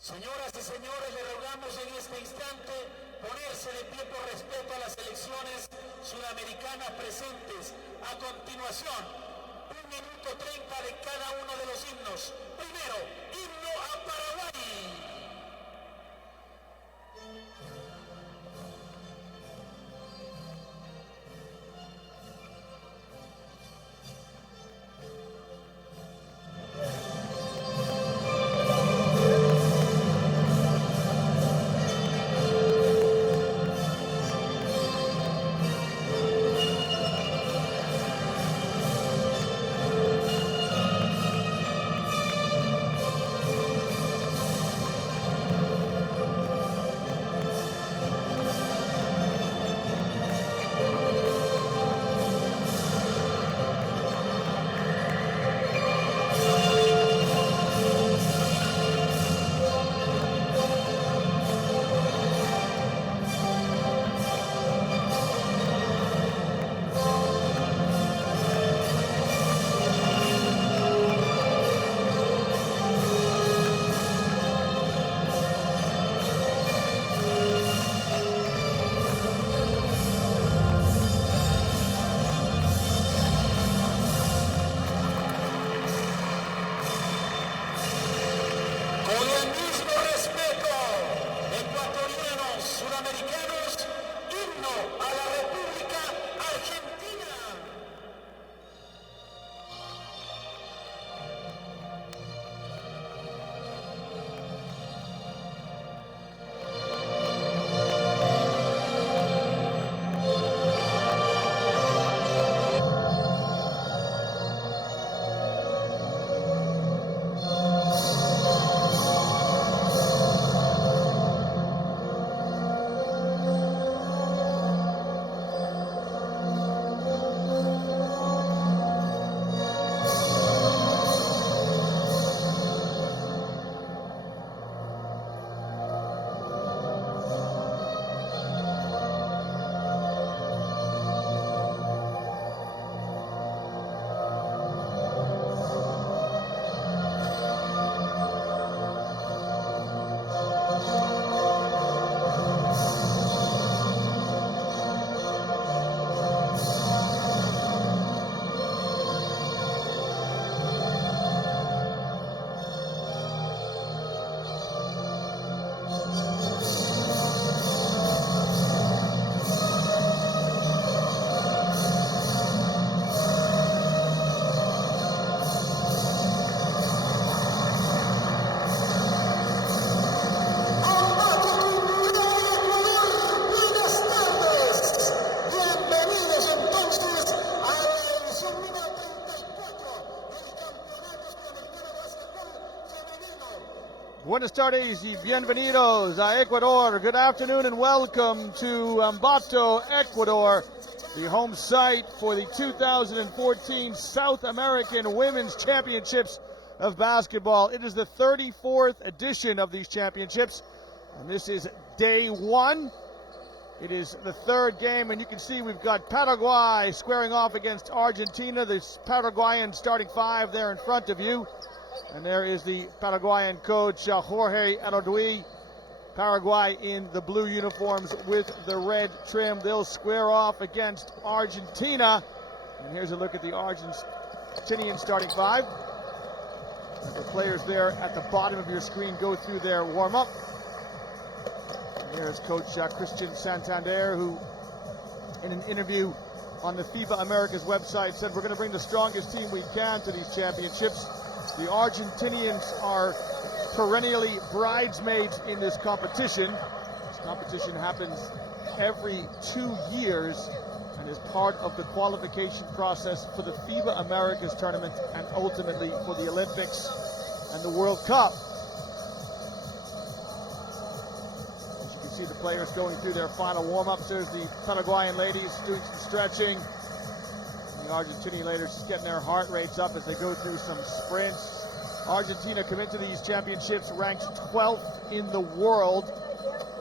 Señoras y señores, le rogamos en este instante ponerse de pie por respeto a las selecciones sudamericanas presentes. A continuación, 1 minuto 30 de cada uno de los himnos. Primero, himno a Paraguay. Sudamericanos, himno a la República Argentina. Buenas tardes y bienvenidos a Ecuador. Good afternoon and welcome to Ambato, Ecuador, the home site for the 2014 South American Women's Championships of Basketball. It is the 34th edition of these championships, and this is day one. It is the third game, and you can see we've got Paraguay squaring off against Argentina. The Paraguayan starting five there in front of you. And there is the Paraguayan coach, Jorge Arodui. Paraguay in the blue uniforms with the red trim. They'll square off against Argentina. And here's a look at the Argentinian starting five. The players there at the bottom of your screen go through their warm-up. And here's Coach Christian Santander, who in an interview on the FIBA Americas website said, we're going to bring the strongest team we can to these championships. The Argentinians are perennially bridesmaids in this competition. This competition happens every 2 years and is part of the qualification process for the FIBA Americas tournament and ultimately for the Olympics and the World Cup. As you can see, the players going through their final warm-ups. There's the Paraguayan ladies doing some stretching. The Argentinian ladies just getting their heart rates up as they go through some sprints. Argentina come into these championships ranked 12th in the world.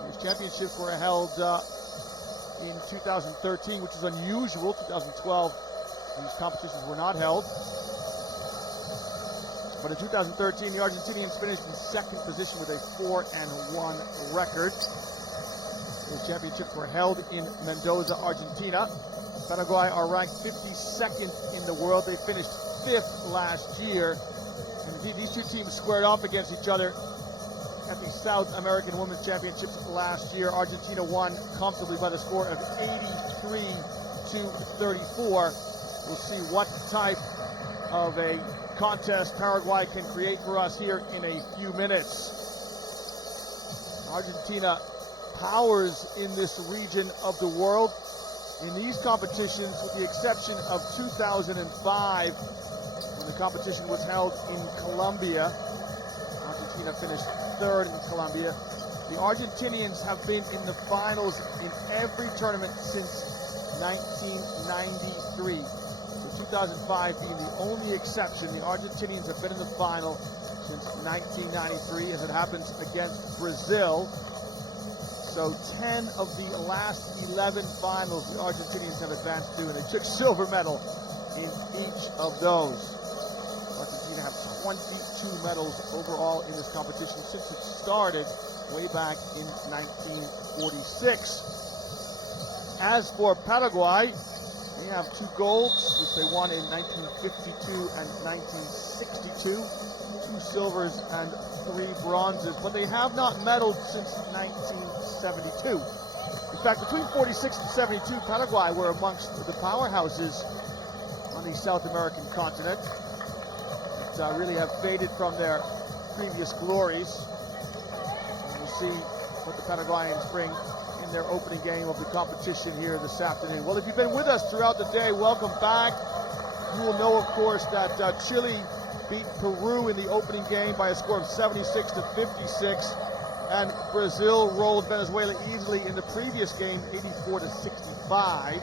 These championships were held in 2013, which is unusual. 2012, these competitions were not held. But in 2013, the Argentinians finished in second position with a 4-1 record. Those championships were held in Mendoza, Argentina. Paraguay are ranked 52nd in the world. They finished 5th last year. And indeed, these two teams squared off against each other at the South American Women's Championships last year. Argentina won comfortably by the score of 83-34. We'll see what type of a contest Paraguay can create for us here in a few minutes. Argentina powers in this region of the world. In these competitions, with the exception of 2005, when the competition was held in Colombia, Argentina finished 3rd in Colombia. The Argentinians have been in the finals in every tournament since 1993. So 2005 being the only exception. The Argentinians have been in the final since 1993, as it happens against Brazil. So 10 of the last 11 finals the Argentinians have advanced to, and they took silver medal in each of those. Argentina have 22 medals overall in this competition since it started way back in 1946. As for Paraguay, they have 2 golds, which they won in 1952 and 1962, 2 silvers and 3 bronzes, but they have not medaled since 1972. In fact, between 46 and 72, Paraguay were amongst the powerhouses on the South American continent. That really have faded from their previous glories. And we'll see what the Paraguayans bring in their opening game of the competition here this afternoon. Well, if you've been with us throughout the day, welcome back. You will know, of course, that Chile beat Peru in the opening game by a score of 76-56, and Brazil rolled Venezuela easily in the previous game, 84-65.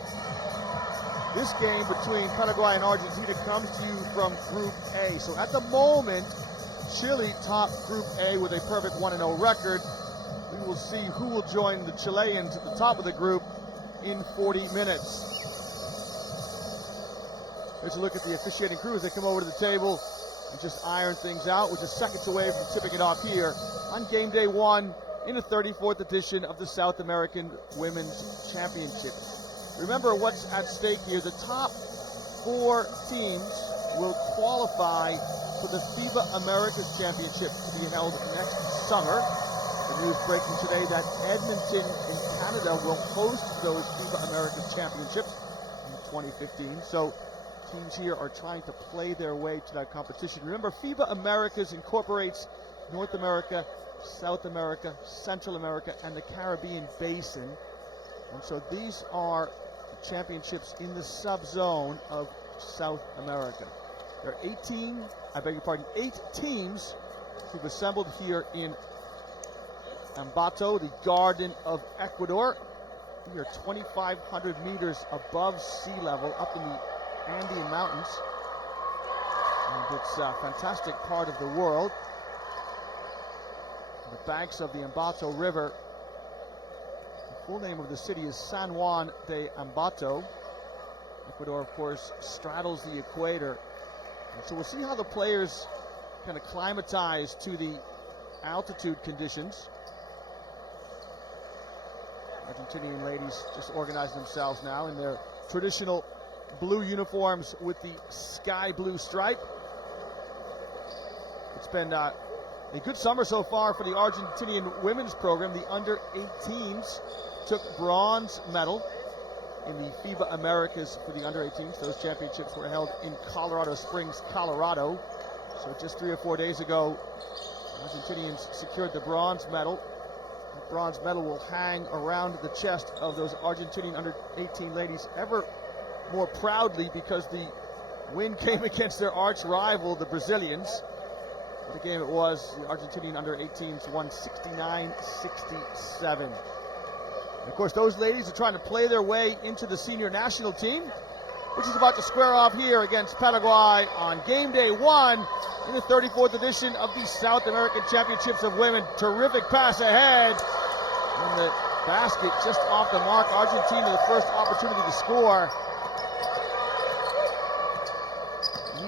This game between Paraguay and Argentina comes to you from Group A. So at the moment, Chile top Group A with a perfect 1-0 record. We will see who will join the Chileans at the top of the group in 40 minutes. Here's a look at the officiating crew as they come over to the table and just iron things out. We're just seconds away from tipping it off here on game day 1 in the 34th edition of the South American Women's Championships. Remember what's at stake here. The top 4 teams will qualify for the FIBA Americas Championship to be held next summer. The news breaking today that Edmonton in Canada will host those FIBA Americas Championships in 2015. So teams here are trying to play their way to that competition. Remember, FIBA Americas incorporates North America, South America, Central America, and the Caribbean Basin. And so these are championships in the sub-zone of South America. There are 8 teams who've assembled here in Ambato, the Garden of Ecuador. We are 2,500 meters above sea level up in the Andean Mountains. And it's a fantastic part of the world. The banks of the Ambato River. The full name of the city is San Juan de Ambato. Ecuador, of course, straddles the equator. And so we'll see how the players kind of climatize to the altitude conditions. Argentinian ladies just organizing themselves now in their traditional blue uniforms with the sky blue stripe. It's been a good summer so far for the Argentinian women's program. The under-18s took bronze medal in the FIBA Americas for the under-18s. Those championships were held in Colorado Springs, Colorado. So just 3 or 4 days ago, Argentinians secured the bronze medal. The bronze medal will hang around the chest of those Argentinian under-18 ladies ever more proudly, because the win came against their arch rival, the Brazilians. What a game it was. The Argentinian under-18s won 69-67. And of course, those ladies are trying to play their way into the senior national team, which is about to square off here against Paraguay on game day 1 in the 34th edition of the South American Championships of Women. Terrific pass ahead. And the basket just off the mark. Argentina, the first opportunity to score.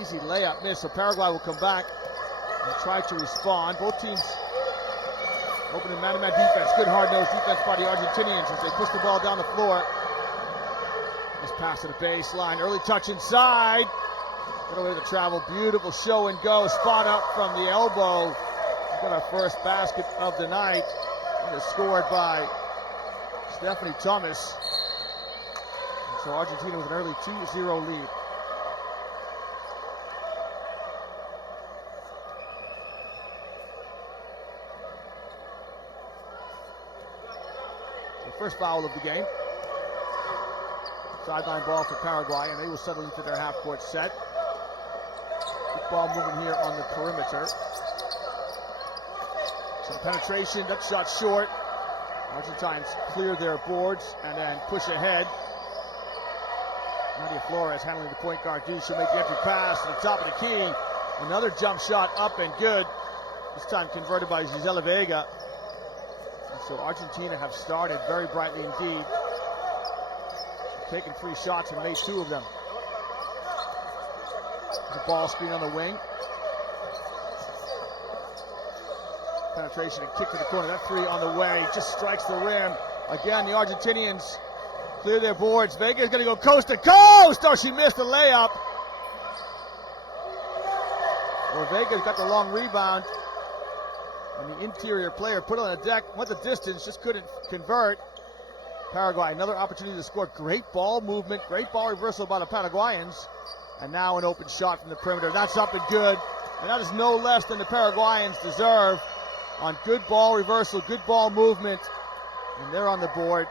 Easy layup miss, so Paraguay will come back try to respond. Both teams opening man-to-man defense. Good hard-nosed defense by the Argentinians as they push the ball down the floor. Nice pass to the baseline. Early touch inside. Get away with the travel. Beautiful show and go. Spot up from the elbow. We got our first basket of the night. It is scored by Stephanie Thomas. So Argentina with an early 2-0 lead. First foul of the game. Sideline ball for Paraguay, and they will settle into their half-court set. Good ball moving here on the perimeter. Some penetration, that shot short. Argentines clear their boards and then push ahead. Nadia Flores handling the point guard. She'll make the entry pass to the top of the key. Another jump shot up and good. This time converted by Gisela Vega. So Argentina have started very brightly indeed. Taken 3 shots and made 2 of them. The ball screen on the wing. Penetration and kick to the corner. That 3 on the way. Just strikes the rim. Again, the Argentinians clear their boards. Vega's going to go coast to coast. Oh, she missed the layup. Well, Vega's got the long rebound. And the interior player put on the deck, went the distance, just couldn't convert. Paraguay, another opportunity to score. Great ball movement, great ball reversal by the Paraguayans. And now an open shot from the perimeter. That's up and good. And that is no less than the Paraguayans deserve on good ball reversal, good ball movement. And they're on the board.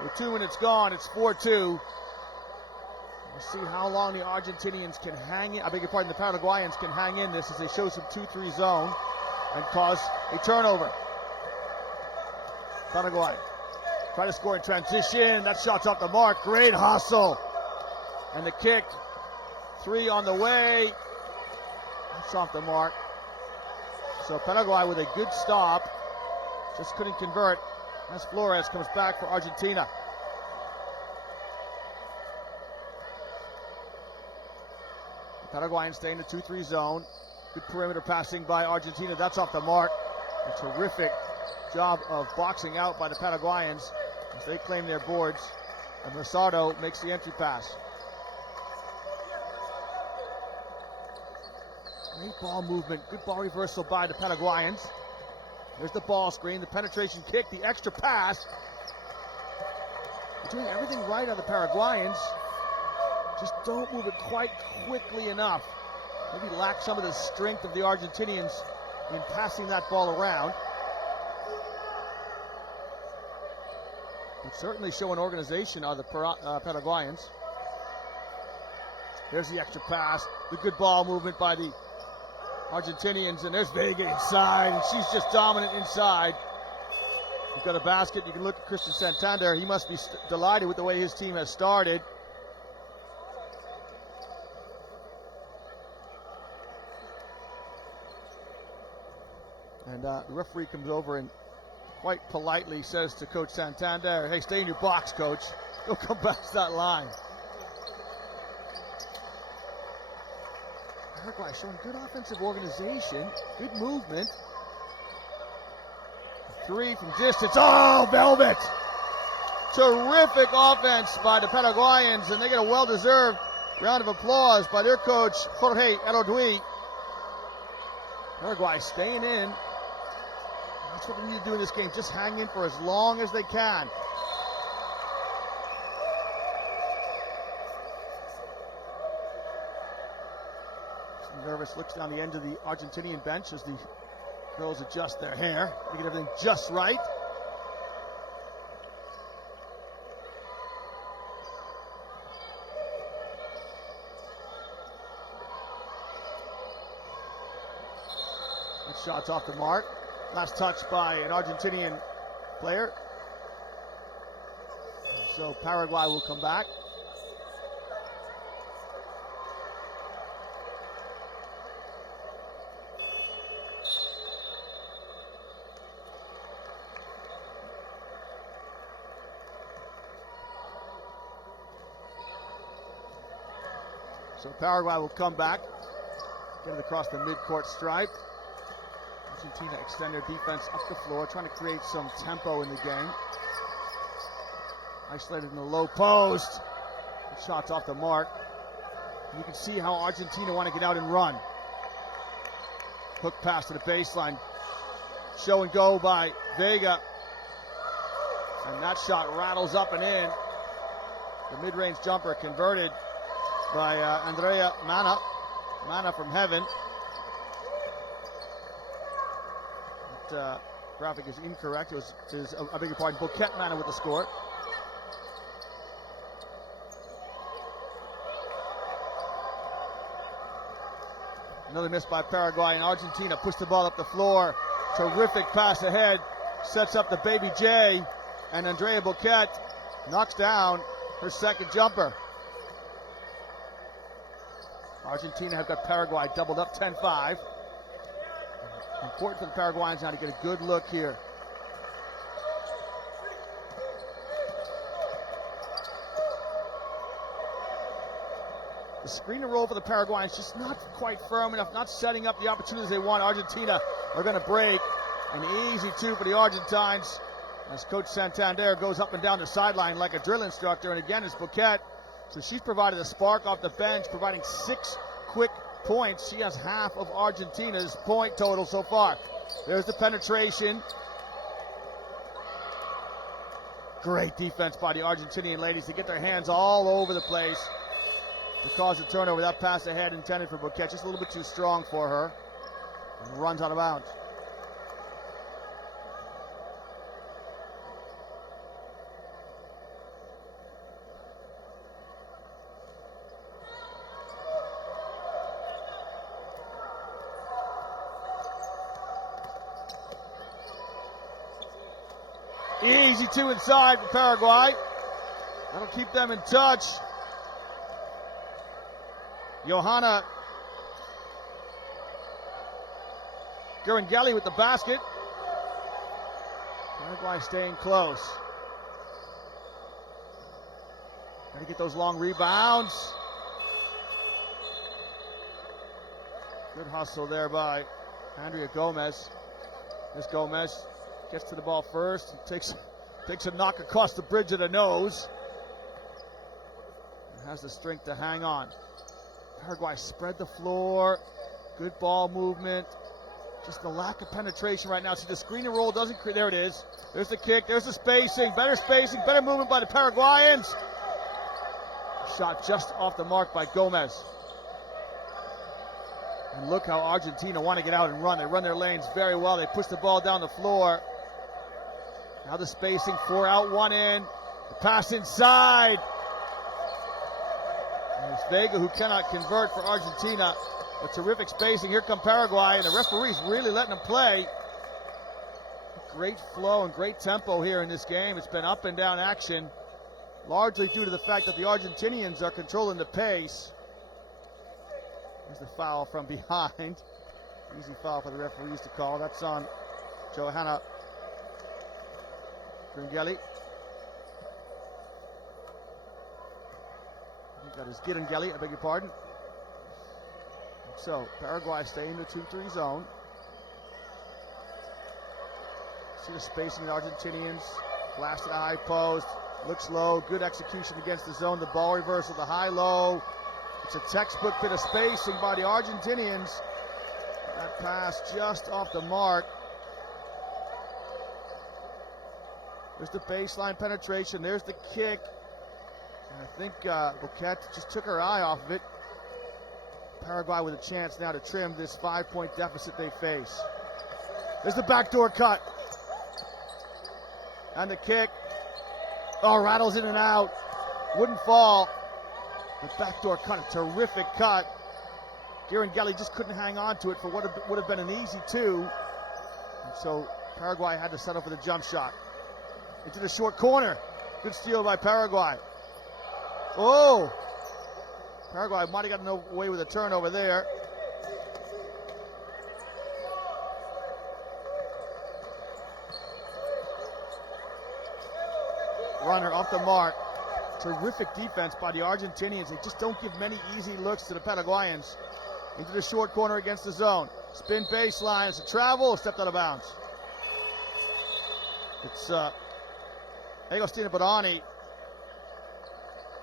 With 2 minutes gone, it's 4-2. We'll see how long the Argentinians can hang in. I beg your pardon, the Paraguayans can hang in this as they show some 2-3 zone and cause a turnover. Paraguay try to score in transition. That shot's off the mark. Great hustle. And the kick. 3 on the way. That's off the mark. So Paraguay with a good stop. Just couldn't convert. As Flores comes back for Argentina. The Paraguayans stay in the 2-3 zone. Good perimeter passing by Argentina. That's off the mark. A terrific job of boxing out by the Paraguayans as they claim their boards. And Rosado makes the entry pass. Great ball movement. Good ball reversal by the Paraguayans. There's the ball screen, the penetration kick, the extra pass. They're doing everything right on the Paraguayans. Just don't move it quite quickly enough. Maybe lack some of the strength of the Argentinians in passing that ball around. But certainly show an organization of the Paraguayans. There's the extra pass, the good ball movement by the Argentinians, and there's Vega inside, and she's just dominant inside. You've got a basket. You can look at Christian Santander. He must be delighted with the way his team has started. And the referee comes over and quite politely says to Coach Santander, hey, stay in your box, Coach. Don't come past that line. Paraguay showing good offensive organization, good movement. 3 from distance. Oh, Velvet! Terrific offense by the Paraguayans, and they get a well-deserved round of applause by their coach, Jorge Elodui. Paraguay staying in. That's what we need to do in this game. Just hang in for as long as they can. Nervous looks down the end of the Argentinian bench as the girls adjust their hair to get everything just right. That shot's off the mark. Last touch by an Argentinian player. So Paraguay will come back. So Paraguay will come back. Get it across the midcourt stripe. Argentina extend their defense up the floor, trying to create some tempo in the game. Isolated in the low post. The shot's off the mark. You can see how Argentina want to get out and run. Hook pass to the baseline. Show and go by Vega. And that shot rattles up and in. The mid-range jumper converted by Andrea Mana. Mana from heaven. That graphic is incorrect. It was I beg your pardon, Bouquet Mana with the score. Another miss by Paraguay, and Argentina push the ball up the floor. Terrific pass ahead. Sets up the Baby J, and Andrea Bouquet knocks down her second jumper. Argentina have got Paraguay doubled up 10-5. Important for the Paraguayans now to get a good look here. The screen and roll for the Paraguayans just not quite firm enough, not setting up the opportunities they want. Argentina are going to break. An easy two for the Argentines as Coach Santander goes up and down the sideline like a drill instructor. And again, it's Bouquet. So she's provided a spark off the bench, providing 6 quick points. She has half of Argentina's point total so far. There's the penetration. Great defense by the Argentinian ladies to get their hands all over the place to cause a turnover. That pass ahead intended for Bouquet, just a little bit too strong for her, and runs out of bounds. Easy two inside for Paraguay. That'll keep them in touch. Johanna Gurangeli with the basket. Paraguay staying close. Got to get those long rebounds. Good hustle there by Andrea Gomez. Miss Gomez gets to the ball first, takes a knock across the bridge of the nose, and has the strength to hang on. Paraguay spread the floor, good ball movement, just the lack of penetration right now. See, the screen and roll doesn't create, there it is. There's the kick, there's the spacing, better movement by the Paraguayans. Shot just off the mark by Gomez. And look how Argentina want to get out and run. They run their lanes very well. They push the ball down the floor. Now the spacing, 4 out, 1 in. The pass inside. And it's Vega who cannot convert for Argentina. A terrific spacing. Here come Paraguay, and the referee's really letting them play. Great flow and great tempo here in this game. It's been up and down action, largely due to the fact that the Argentinians are controlling the pace. There's the foul from behind. Easy foul for the referees to call. That's on Johanna Gurangeli. That is Gurangeli, I beg your pardon. So Paraguay stay in the 2-3 zone. See the spacing of the Argentinians. Blast to the high post. Looks low. Good execution against the zone. The ball reversal, the high-low. It's a textbook bit of spacing by the Argentinians. That pass just off the mark. There's the baseline penetration. There's the kick. And I think Bouquet just took her eye off of it. Paraguay with a chance now to trim this 5-point deficit they face. There's the backdoor cut. And the kick. Oh, rattles in and out. Wouldn't fall. The backdoor cut, a terrific cut. Gurangeli just couldn't hang on to it for what would have been an easy 2. And so Paraguay had to settle for the jump shot. Into the short corner. Good steal by Paraguay. Oh! Paraguay might have gotten away with a turnover there. Runner off the mark. Terrific defense by the Argentinians. They just don't give many easy looks to the Paraguayans. into the short corner against the zone. Spin baseline, it's a travel, stepped out of bounds. It's Agostina Barani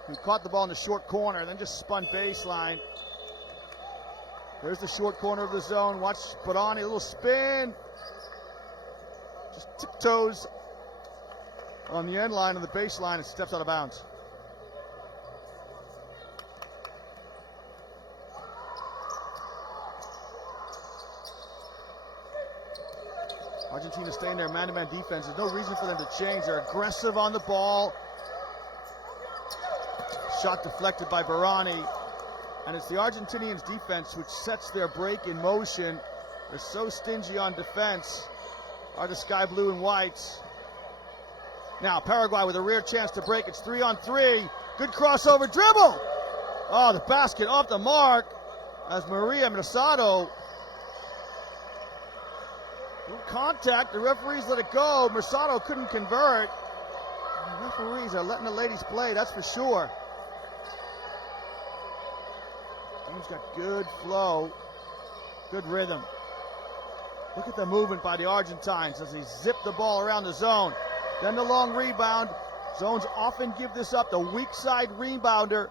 who caught the ball in the short corner, then just spun baseline. There's the short corner of the zone. Watch Barani, a little spin. Just tiptoes on the end line, on the baseline, and steps out of bounds. Argentina staying there, man-to-man defense. There's no reason for them to change. They're aggressive on the ball. Shot deflected by Barani. And it's the Argentinians' defense which sets their break in motion. They're so stingy on defense, are the sky blue and whites. Now Paraguay with a rare chance to break. It's 3-on-3. Good crossover dribble. Oh, the basket off the mark as Maria Mercado. Contact, the referees let it go. Mercado couldn't convert. The referees are letting the ladies play, that's for sure. Game's got good flow, good rhythm. Look at the movement by the Argentines as they zip the ball around the zone. Then the long rebound. Zones often give this up. The weak side rebounder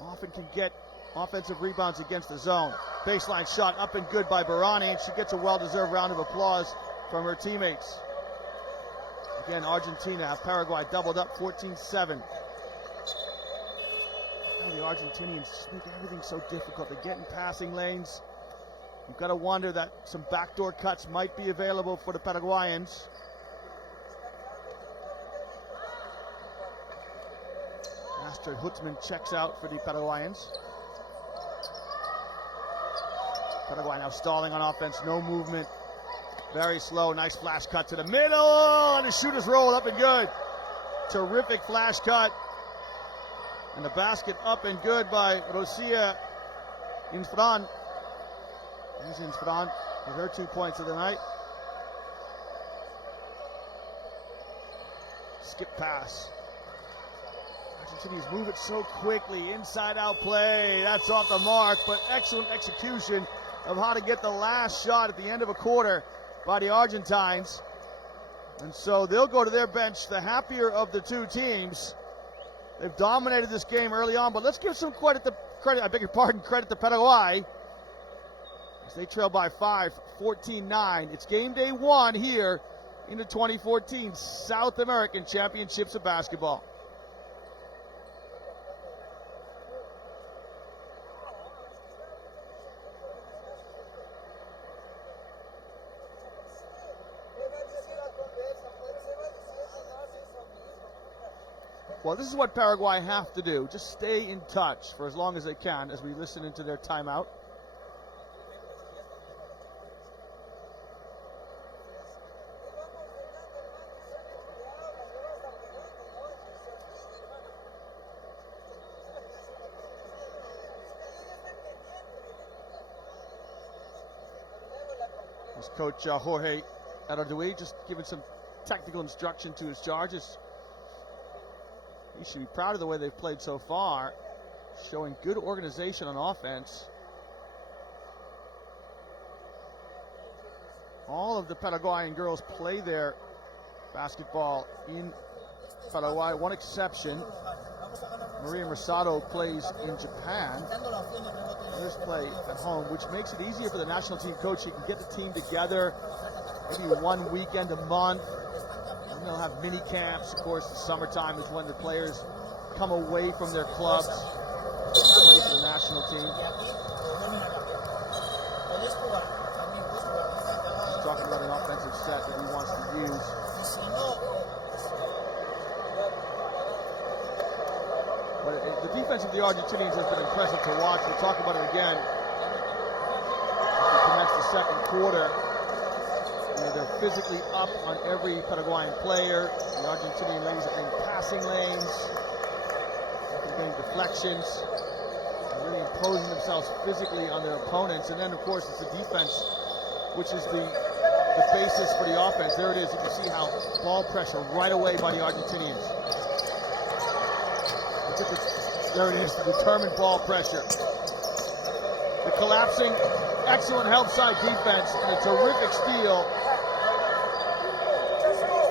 often can get offensive rebounds against the zone. Baseline shot up and good by Barani, and she gets a well-deserved round of applause from her teammates. Again, Argentina have Paraguay doubled up 14-7. The Argentinians just make everything so difficult. They get in passing lanes. You've got to wonder that some backdoor cuts might be available for the Paraguayans. Astrid Hutzman checks out for the Paraguayans. Paraguay now stalling on offense, no movement, very slow, nice flash cut to the middle, and the shooter's roll up and good. Terrific flash cut, and the basket up and good by Rosia Infran. Here's Infran with her 2 points of the night. Skip pass. Argentinians move it so quickly, inside out play, that's off the mark, but excellent execution of how to get the last shot at the end of a quarter by the Argentines. And so they'll go to their bench, the happier of the two teams. They've dominated this game early on, but let's give some credit to Paraguay. As they trail by 5, 14-9. It's game day 1 here in the 2014 South American Championships of Basketball. Well, this is what Paraguay have to do. Just stay in touch for as long as they can as we listen into their timeout. As Coach Jorge Aradui just giving some technical instruction to his charges. You should be proud of the way they've played so far, showing good organization on offense. All of the Paraguayan girls play their basketball in Paraguay, one exception. Maria Mercado plays in Japan. Others play at home, which makes it easier for the national team coach. You can get the team together maybe one weekend a month. They'll have mini camps. Of course, the summertime is when the players come away from their clubs to play for the national team. He's talking about an offensive set that he wants to use. But the defense of the Argentinians has been impressive to watch. We'll talk about it again as we commence the second quarter. They're physically up on every Paraguayan player. The Argentinian ladies are in passing lanes. They're getting deflections. They're really imposing themselves physically on their opponents. And then, of course, it's the defense, which is the basis for the offense. There it is. You can see how ball pressure right away by the Argentinians. There it is, the determined ball pressure. collapsing. Excellent help side defense and a terrific steal.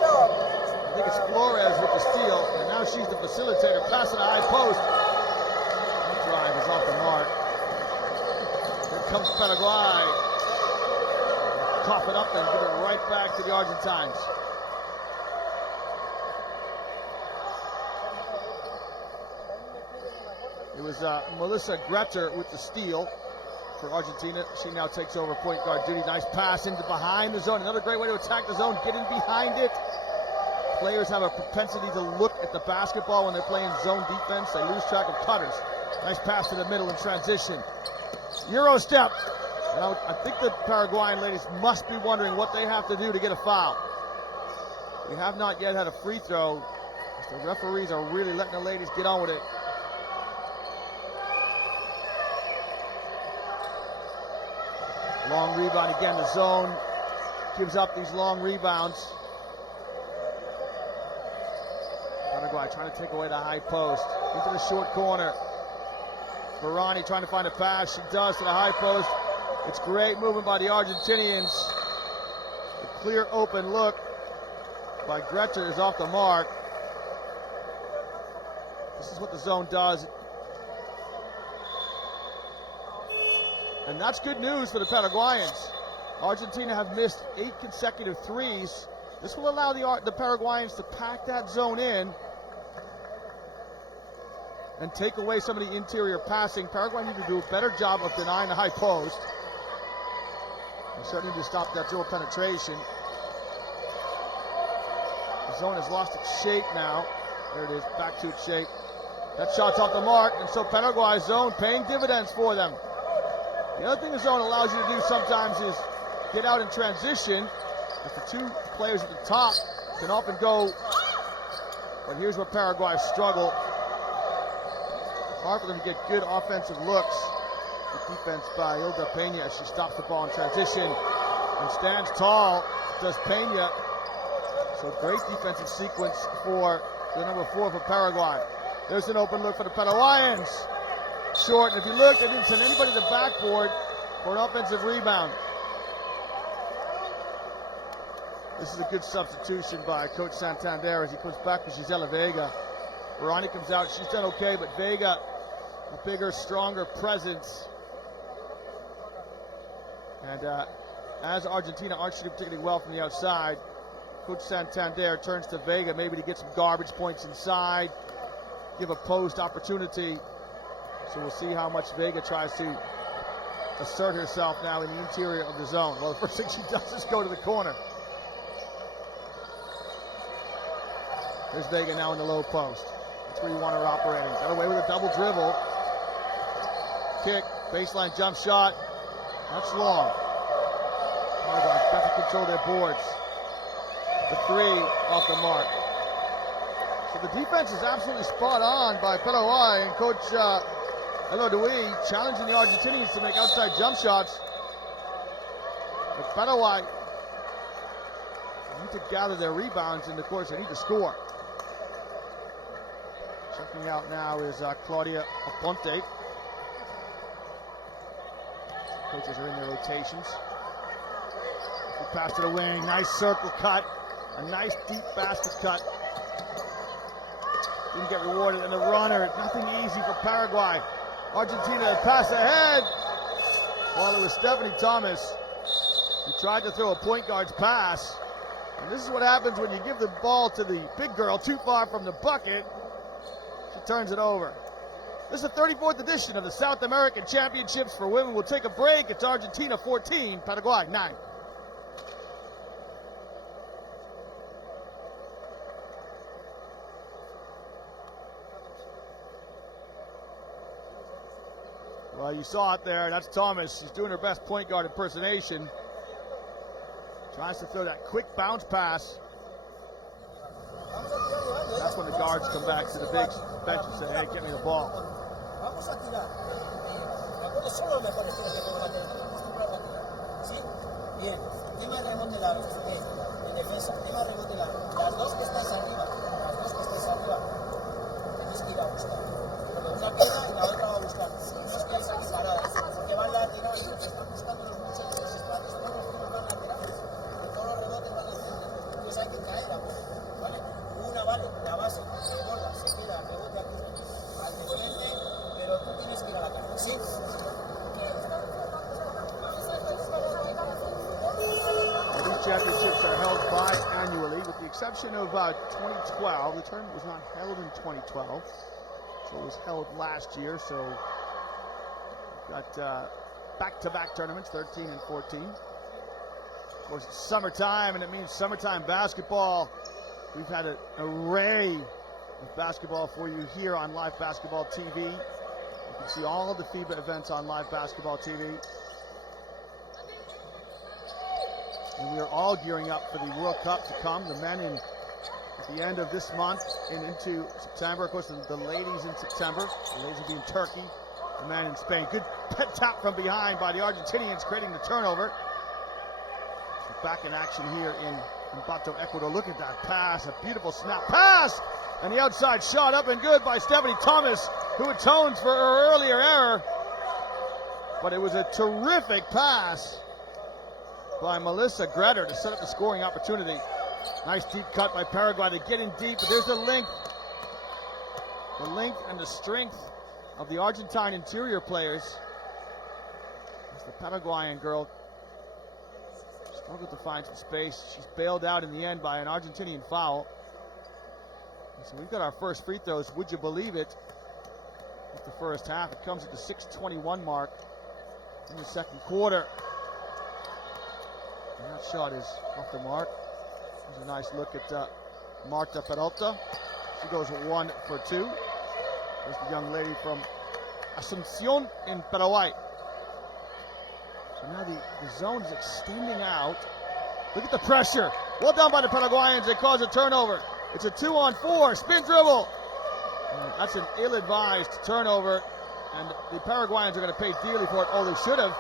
I think it's Flores with the steal, and now she's the facilitator, passing a high post. That drive is off the mark. Here comes Paraguay. Cough it up and give it right back to the Argentines. It was Melissa Gretter with the steal for Argentina. She now takes over point guard duty. Nice pass into behind the zone. Another great way to attack the zone. Get in behind it. Players have a propensity to look at the basketball when they're playing zone defense. They lose track of cutters. Nice pass to the middle in transition. Euro step. Now, I think the Paraguayan ladies must be wondering what they have to do to get a foul. We have not yet had a free throw. The referees are really letting the ladies get on with it. Long rebound again. The zone gives up these long rebounds. Paraguay trying to take away the high post. Into the short corner. Barani trying to find a pass. She does to the high post. It's great movement by the Argentinians. The clear open look by Gretter is off the mark. This is what the zone does. And that's good news for the Paraguayans. Argentina have missed 8 consecutive threes. This will allow the Paraguayans to pack that zone in and take away some of the interior passing. Paraguay need to do a better job of denying the high post. They certainly need to stop that dribble penetration. The zone has lost its shape now. There it is, back to its shape. That shot's off the mark, and so Paraguay's zone paying dividends for them. The other thing the zone allows you to do sometimes is get out in transition, as the two players at the top can often go. But here's where Paraguay struggle. Hard for them to get good offensive looks. Good defense by Hilda Pena as she stops the ball in transition and stands tall, does Pena. So great defensive sequence for the number 4 for Paraguay. There's an open look for the Paraguayans. Short, and if you look, they didn't send anybody to the backboard for an offensive rebound. This is a good substitution by Coach Santander as he comes back to Gisela Vega. Barani comes out, she's done okay, but Vega, a bigger, stronger presence. And as Argentina aren't shooting particularly well from the outside, Coach Santander turns to Vega maybe to get some garbage points inside, give a post opportunity. So we'll see how much Vega tries to assert herself now in the interior of the zone. Well, the first thing she does is go to the corner. There's Vega now in the low post. That's where you want her operating. Got away with a double dribble. Kick, baseline jump shot. That's long. Paraguay's got to control their boards. The 3 off the mark. So the defense is absolutely spot on by Paraguay, and Coach Elodui challenging the Argentinians to make outside jump shots. But Paraguay need to gather their rebounds, and of course they need to score. Checking out now is Claudia Aponte. Coaches are in their rotations. Good pass to the wing, nice circle cut, a nice deep basket cut. Didn't get rewarded, and the runner, nothing easy for Paraguay. Argentina pass ahead. Well, it was Stephanie Thomas who tried to throw a point guard's pass. And this is what happens when you give the ball to the big girl too far from the bucket. She turns it over. This is the 34th edition of the South American Championships for Women. We'll take a break. It's Argentina 14, Paraguay 9. Well, you saw it there. That's Thomas. She's doing her best point guard impersonation. Tries to throw that quick bounce pass. That's when the guards come back to the big bench and say, hey, get me the ball. championships are held biannually, with the exception of 2012. The tournament was not held in 2012, so it was held last year. So we've got back-to-back tournaments, 13 and 14. Of course, it's summertime, and it means summertime basketball. We've had an array of basketball for you here on Live Basketball TV. You can see all of the FIBA events on Live Basketball TV. And we are all gearing up for the World Cup to come. The men at the end of this month and into September. Of course, the ladies in September. The ladies will be in Turkey. The men in Spain. Good tap from behind by the Argentinians, creating the turnover. So back in action here in Bato, Ecuador. Look at that pass. A beautiful snap pass. And the outside shot up and good by Stephanie Thomas, who atones for her earlier error. But it was a terrific pass by Melissa Greder to set up the scoring opportunity. Nice deep cut by Paraguay. They get in deep, but there's the length and the strength of the Argentine interior players. As the Paraguayan girl struggled to find some space. She's bailed out in the end by an Argentinian foul. And so we've got our first free throws, would you believe it, with the first half. It comes at the 6:21 mark in the second quarter. And that shot is off the mark. There's a nice look at Marta Peralta. She goes 1 for 2. There's the young lady from Asunción in Paraguay. So now the zone is extending out. Look at the pressure. Well done by the Paraguayans. They cause a turnover. It's a 2-on-4 spin dribble. And that's an ill-advised turnover, and the Paraguayans are going to pay dearly for it. Oh, they should have.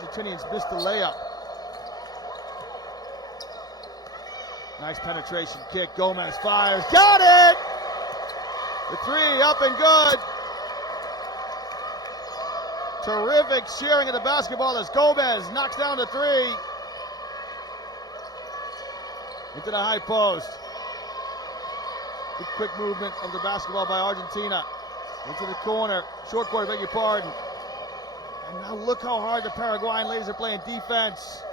The Argentinians missed the layup. Nice penetration kick. Gomez fires. Got it! The three up and good. Terrific sharing of the basketball as Gomez knocks down the three. Into the high post. Good quick movement of the basketball by Argentina. Into the corner. Short corner, beg your pardon. And now look how hard the Paraguayan ladies are playing defense.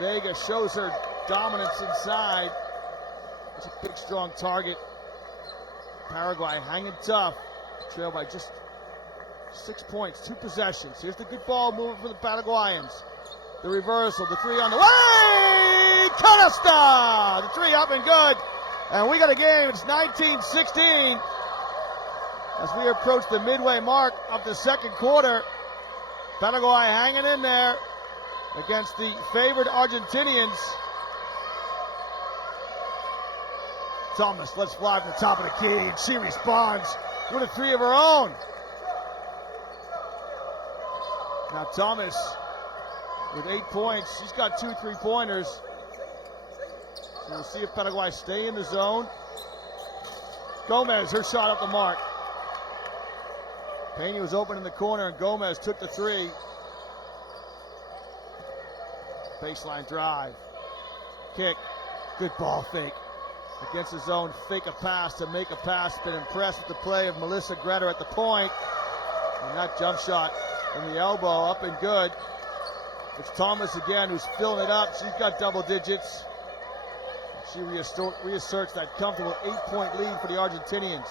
Vega shows her dominance inside. It's a big, strong target. Paraguay hanging tough. Trail by just 6 points, 2 possessions. Here's the good ball movement for the Paraguayans. The reversal, the three on the way! Canasta! The three up and good. And we got a game. It's 19-16. As we approach the midway mark of the second quarter, Paraguay hanging in there against the favored Argentinians. Thomas lets fly from the top of the key, and she responds with a three of her own. Now Thomas with 8 points. She's got 2 3-pointers. So we'll see if Paraguay stay in the zone. Gomez, her shot up the mark. Peña was open in the corner, and Gomez took the three. Baseline drive. Kick. Good ball fake. Against the zone, fake a pass to make a pass. Been impressed with the play of Melissa Greder at the point. And that jump shot from the elbow up and good. It's Thomas again who's filling it up. She's got double digits. She reasserts that comfortable 8-point lead for the Argentinians.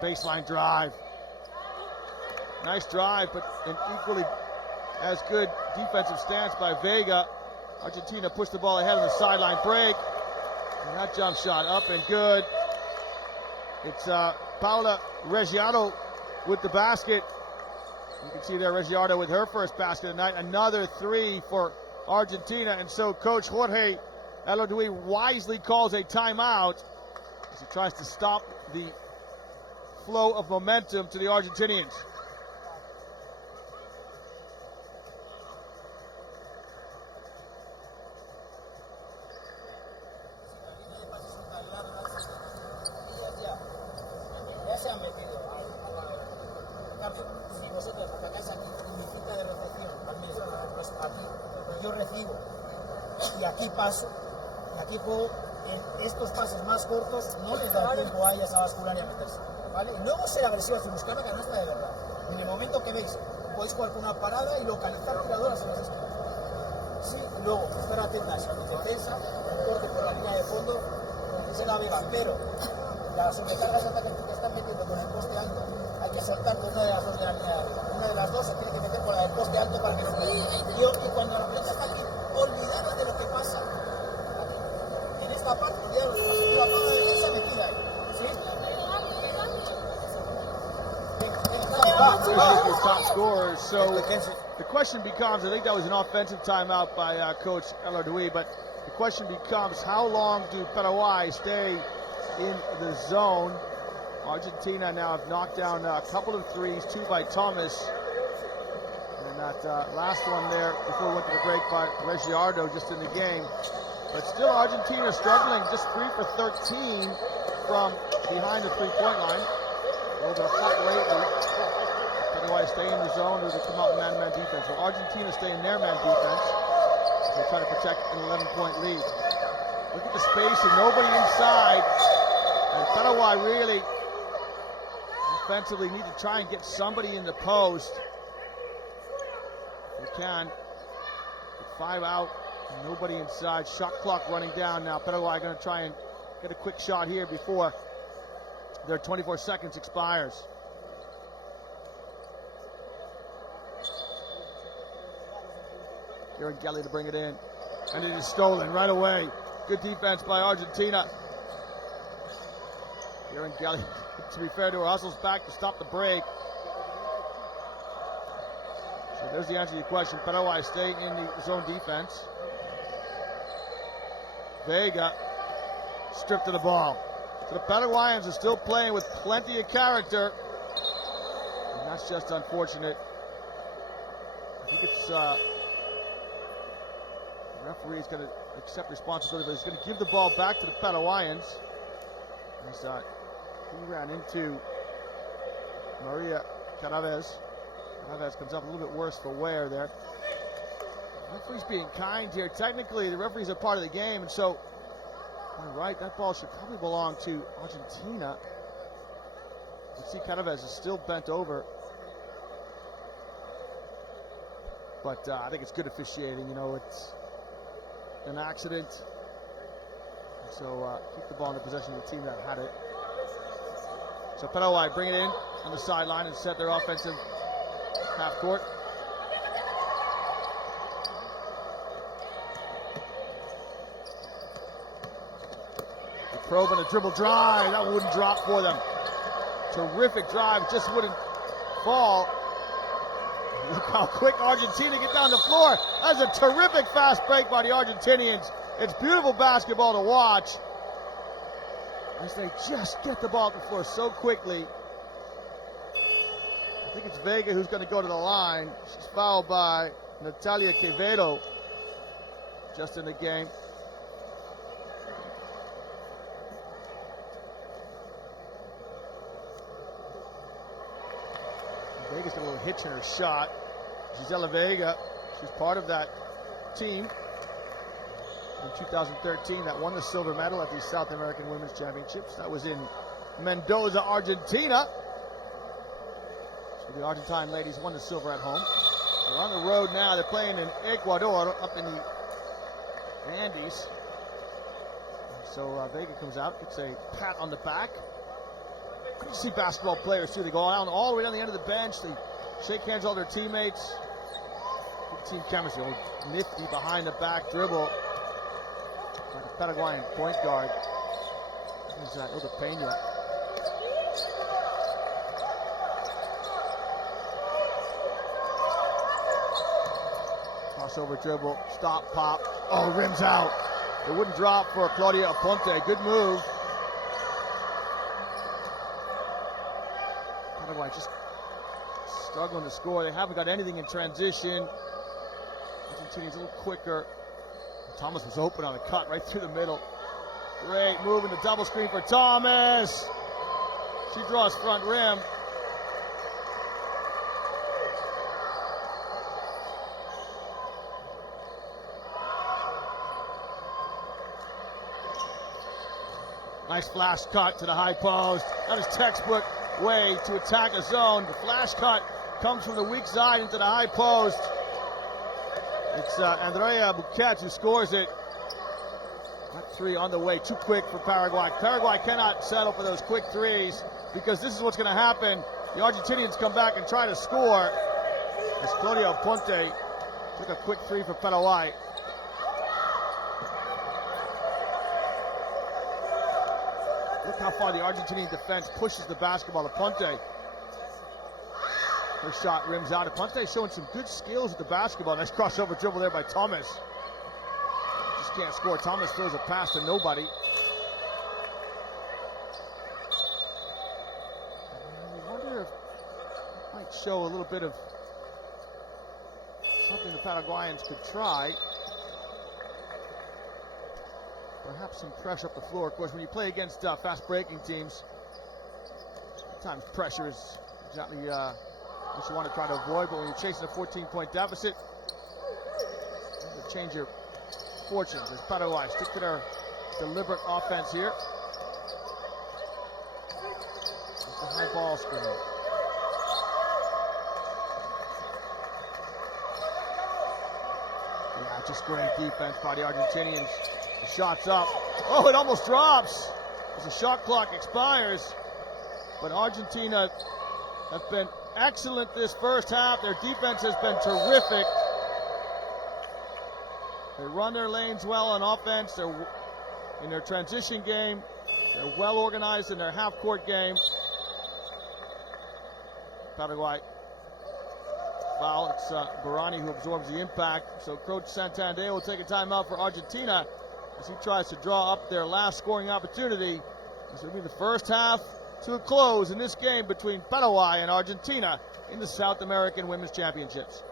Baseline drive. Nice drive, but an equally as good defensive stance by Vega. Argentina pushed the ball ahead of the sideline break. And that jump shot up and good. It's Paula Reggiano with the basket. You can see there Reggiano with her first basket tonight. Another three for Argentina. And so Coach Jorge Elodui wisely calls a timeout as he tries to stop the flow of momentum to the Argentinians. Yo recibo y aquí paso y aquí juego. En estos pases más cortos no les da tiempo a ellas a bascular y a meterse. ¿vale? Y luego ser agresivos y buscar la canasta de verdad. En el momento que veis, podéis jugar con una parada y localizar tiradoras en las esquinas. Sí, y luego estar atentas a mi defensa, el corte por la línea de fondo, que se navega, pero las sobrecargas de ataque que están metiendo con el poste alto, hay que soltar de una de las dos de la línea. Una de las dos se tiene que meter con la del poste alto para que no pueda. Y cuando la pelota está aquí, olvidaros de lo que pasa aquí. En esta parte, olvidaros de lo que pasa. Y la toda la defensa metida ahí. ¿Sí? Your top scorers. So the question becomes, I think that was an offensive timeout by Coach Elardui, but the question becomes, how long do Paraguay stay in the zone? Argentina now have knocked down a couple of threes, 2 by Thomas. And that last one there before we went to the break by Regiardo just in the game. But still Argentina struggling, just 3 for 13 from behind the three-point line. A little bit of hot lately. Paraguay stay in the zone or they come out in man-to-man defense. So Argentina stay in their man defense. They try to protect an 11-point lead. Look at the spacing, nobody inside. And Paraguay really offensively need to try and get somebody in the post. If they can. With 5 out, nobody inside. Shot clock running down now. Paraguay going to try and get a quick shot here before their 24 seconds expires. Kieran Kelly to bring it in. And it is stolen right away. Good defense by Argentina. Kieran Kelly, to be fair to her, hustles back to stop the break. So there's the answer to your question. Paraguay staying in the zone defense. Vega stripped of the ball. So the Paraguayans are still playing with plenty of character. And that's just unfortunate. I think it's the referee's going to accept responsibility, but he's going to give the ball back to the Paraguayans. As he ran into Maria Caraves. Caraves comes up a little bit worse for wear there. The referee's being kind here. Technically, the referee's a part of the game, and so, right, that ball should probably belong to Argentina. You see Caraves is still bent over. But I think it's good officiating. You know, it's an accident. So keep the ball in the possession of the team that had it. So Paraguay bring it in on the sideline and set their offensive half court. The probe and a dribble drive. That wouldn't drop for them. Terrific drive, just wouldn't fall. Look how quick Argentina get down the floor. That's a terrific fast break by the Argentinians. It's beautiful basketball to watch as they just get the ball to the floor so quickly. I think it's Vega who's going to go to the line. She's fouled by Natalia Quevedo just in the game. Vega's got a little hitch in her shot. Gisela Vega, she's part of that team in 2013 that won the silver medal at the South American Women's Championships. That was in Mendoza, Argentina. So the Argentine ladies won the silver at home. They're on the road now. They're playing in Ecuador up in the Andes. So Vega comes out, gets a pat on the back. You see basketball players too. They go down all the way down the end of the bench. They shake hands with all their teammates. Good team chemistry. Old nifty behind the back dribble. Like a Paraguayan point guard. Here's Ilda Pena. Crossover dribble. Stop, pop. Oh, rims out. It wouldn't drop for Claudia Aponte. Good move. Paraguay just struggling to score. They haven't got anything in transition. Argentina's a little quicker. Thomas was open on a cut right through the middle. Great move in the double screen for Thomas. She draws front rim. Nice flash cut to the high post. That is textbook way to attack a zone. The flash cut comes from the weak side into the high post. It's Andrea Buquet who scores it. That three on the way, too quick for Paraguay. Paraguay cannot settle for those quick threes because this is what's going to happen. The Argentinians come back and try to score as Claudio Ponte took a quick three for Paraguay. Look how far the Argentinian defense pushes the basketball to Ponte. First shot rims out. Ponte showing some good skills with the basketball. Nice crossover dribble there by Thomas. Just can't score. Thomas throws a pass to nobody. I wonder if it might show a little bit of something the Paraguayans could try. Perhaps some pressure up the floor. Of course, when you play against fast-breaking teams, sometimes pressure is exactly what you want to try to avoid. But when you're chasing a 14-point deficit, you can change your fortunes. As Paraguay stick to their deliberate offense here. Just a high ball screen. Yeah, just great defense by the Argentinians. The shot's up. Oh, it almost drops as the shot clock expires. But Argentina have been excellent this first half. Their defense has been terrific. They run their lanes well on offense. They're in their transition game. They're well organized in their half-court game. Paraguay foul. It's Barani who absorbs the impact. So Coach Santander will take a timeout for Argentina as he tries to draw up their last scoring opportunity. This will be the first half to a close in this game between Paraguay and Argentina in the South American Women's Championships.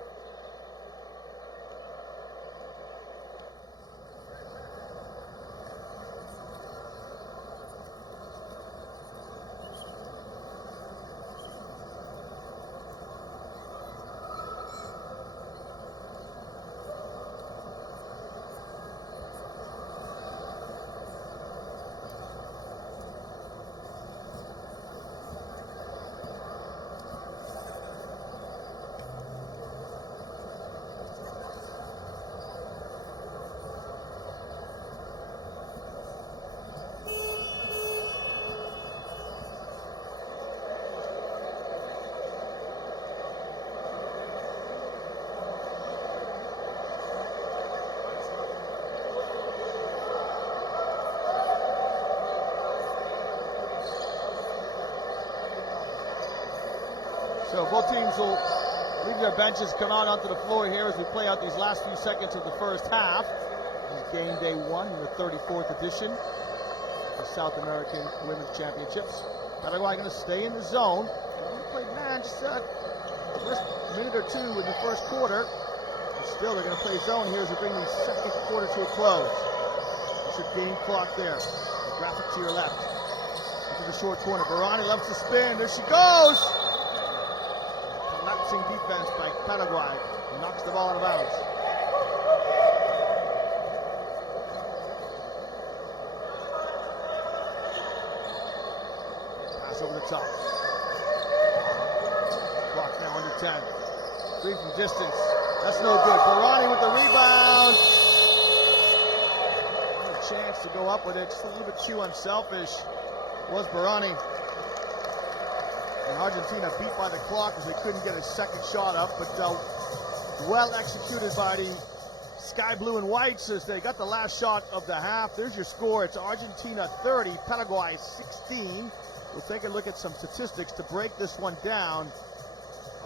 So both teams will leave their benches, come out onto the floor here as we play out these last few seconds of the first half. This is game day 1 in the 34th edition of the South American Women's Championships. Paraguay going to stay in the zone. They're going to play man just the first minute or two in the first quarter. But still, they're going to play zone here as we bring the second quarter to a close. That's your game clock there. The graphic to your left. Into the short corner. Barani loves to spin. There she goes. Collapsing defense by Paraguay. Knocks the ball out of bounds. Pass over the top. Clock now under 10. Three from distance. That's no good. Barani with the rebound. Not a chance to go up with it. Just a little bit too unselfish was Barani. And Argentina beat by the clock as they couldn't get a second shot up, but well executed by the Sky Blue and Whites as they got the last shot of the half. There's your score. It's Argentina 30, Paraguay 16. We'll take a look at some statistics to break this one down.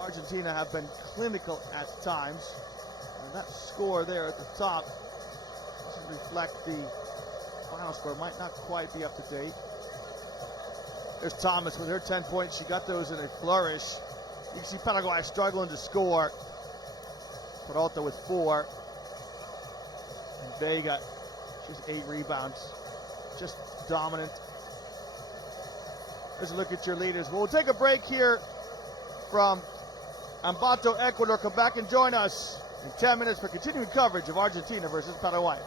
Argentina have been clinical at times. And that score there at the top doesn't reflect the final score. Might not quite be up to date. There's Thomas with her 10 points. She got those in a flourish. You can see Paraguay struggling to score. Peralta with 4. And Vega, just 8 rebounds. Just dominant. There's a look at your leaders. We'll take a break here from Ambato, Ecuador. Come back and join us in 10 minutes for continuing coverage of Argentina versus Paraguay.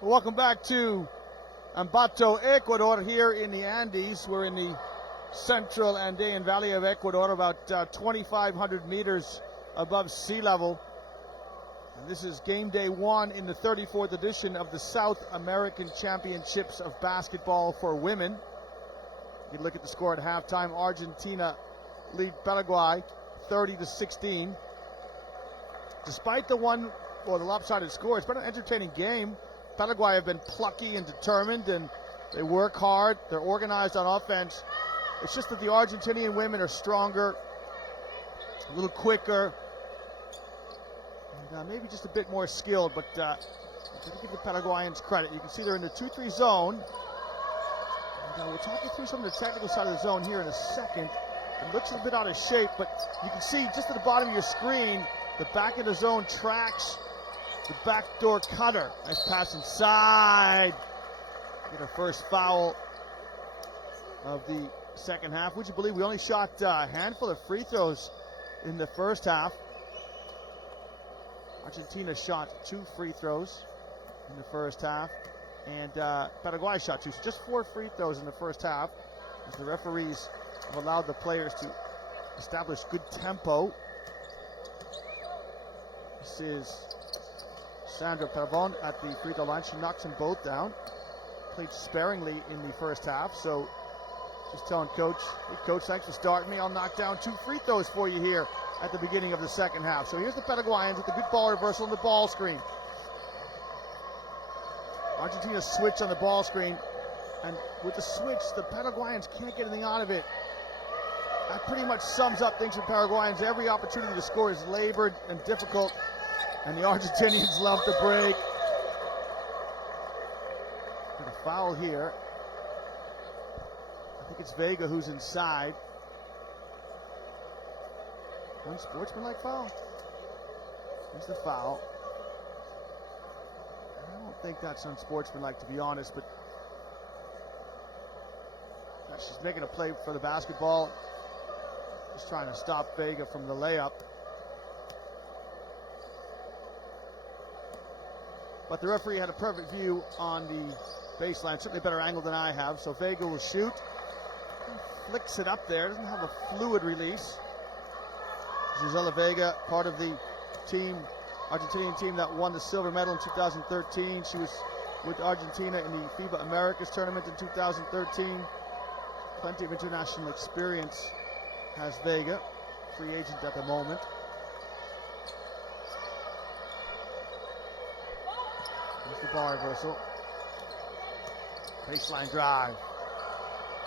Welcome back to Ambato, Ecuador, here in the Andes. We're in the central Andean Valley of Ecuador, about 2,500 meters above sea level. And this is game day 1 in the 34th edition of the South American Championships of Basketball for Women. You look at the score at halftime. Argentina lead Paraguay 30-16. Despite the lopsided score, it's been an entertaining game. Paraguay have been plucky and determined, and they work hard. They're organized on offense. It's just that the Argentinian women are stronger, a little quicker, and maybe just a bit more skilled, but I'm going to give the Paraguayans credit. You can see they're in the 2-3 zone. And, we'll talk you through some of the technical side of the zone here in a second. It looks a bit out of shape, but you can see just at the bottom of your screen, the back of the zone tracks the backdoor cutter. Nice pass inside. Get our first foul of the second half. Would you believe we only shot a handful of free throws in the first half? Argentina shot 2 free throws in the first half, and Paraguay shot 2. So just 4 free throws in the first half, as the referees have allowed the players to establish good tempo. This is Sandra Pavon at the free throw line. She knocks them both down. Played sparingly in the first half, so she's telling coach, "Hey coach, thanks for starting me. I'll knock down 2 free throws for you here at the beginning of the second half." So here's the Paraguayans with the good ball reversal on the ball screen. Argentina switch on the ball screen, and with the switch, the Paraguayans can't get anything out of it. That pretty much sums up things for Paraguayans. Every opportunity to score is labored and difficult, and the Argentinians love to break. Got a foul here. I think it's Vega who's inside. Unsportsmanlike foul. Here's the foul. I don't think that's unsportsmanlike, to be honest, but she's making a play for the basketball. Just trying to stop Vega from the layup. But the referee had a perfect view on the baseline, certainly a better angle than I have. So Vega will shoot. Flicks it up there, doesn't have a fluid release. Gisela Vega, part of the team, Argentinian team that won the silver medal in 2013. She was with Argentina in the FIBA Americas tournament in 2013. Plenty of international experience has Vega, free agent at the moment. Here's the ball reversal. Baseline drive.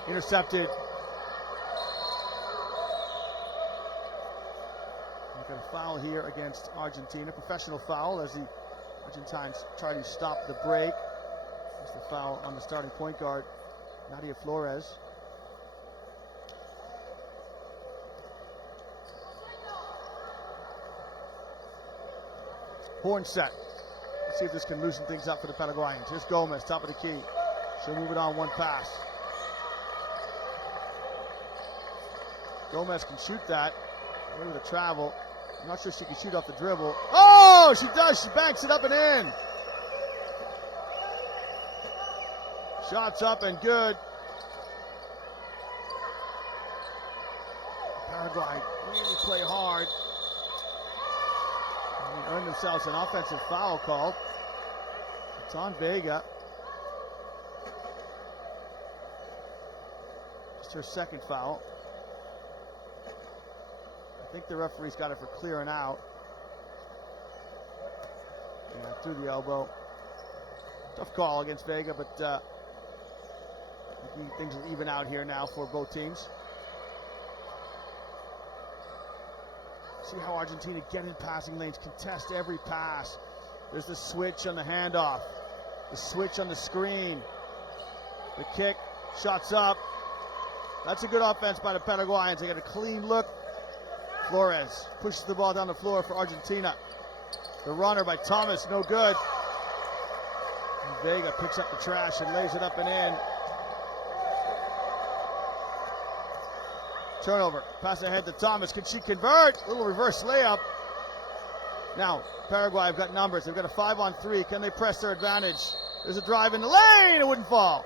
Intercepted. We've got a foul here against Argentina. Professional foul as the Argentines try to stop the break. There's the foul on the starting point guard, Nadia Flores. Horn set. Let's see if this can loosen things up for the Paraguayans. Here's Gomez, top of the key. She'll move it on one pass. Gomez can shoot that. Maybe the travel. I'm not sure she can shoot off the dribble. Oh, she does. She banks it up and in. Shots up and good. Paraguay really play hard. They earned themselves an offensive foul called. It's on Vega. Just her second foul. I think the referee's got it for clearing out. Yeah, through the elbow. Tough call against Vega, but I think things will even out here now for both teams. See how Argentina get in passing lanes, contest every pass. There's the switch on the handoff, the switch on the screen, the kick, shots up. That's a good offense by the Paraguayans. They get a clean look. Flores pushes the ball down the floor for Argentina. The runner by Thomas, no good. And Vega picks up the trash and lays it up and in. Turnover, pass ahead to Thomas. Can she convert? A little reverse layup. Now, Paraguay have got numbers. They've got a 5-on-3. Can they press their advantage? There's a drive in the lane. It wouldn't fall.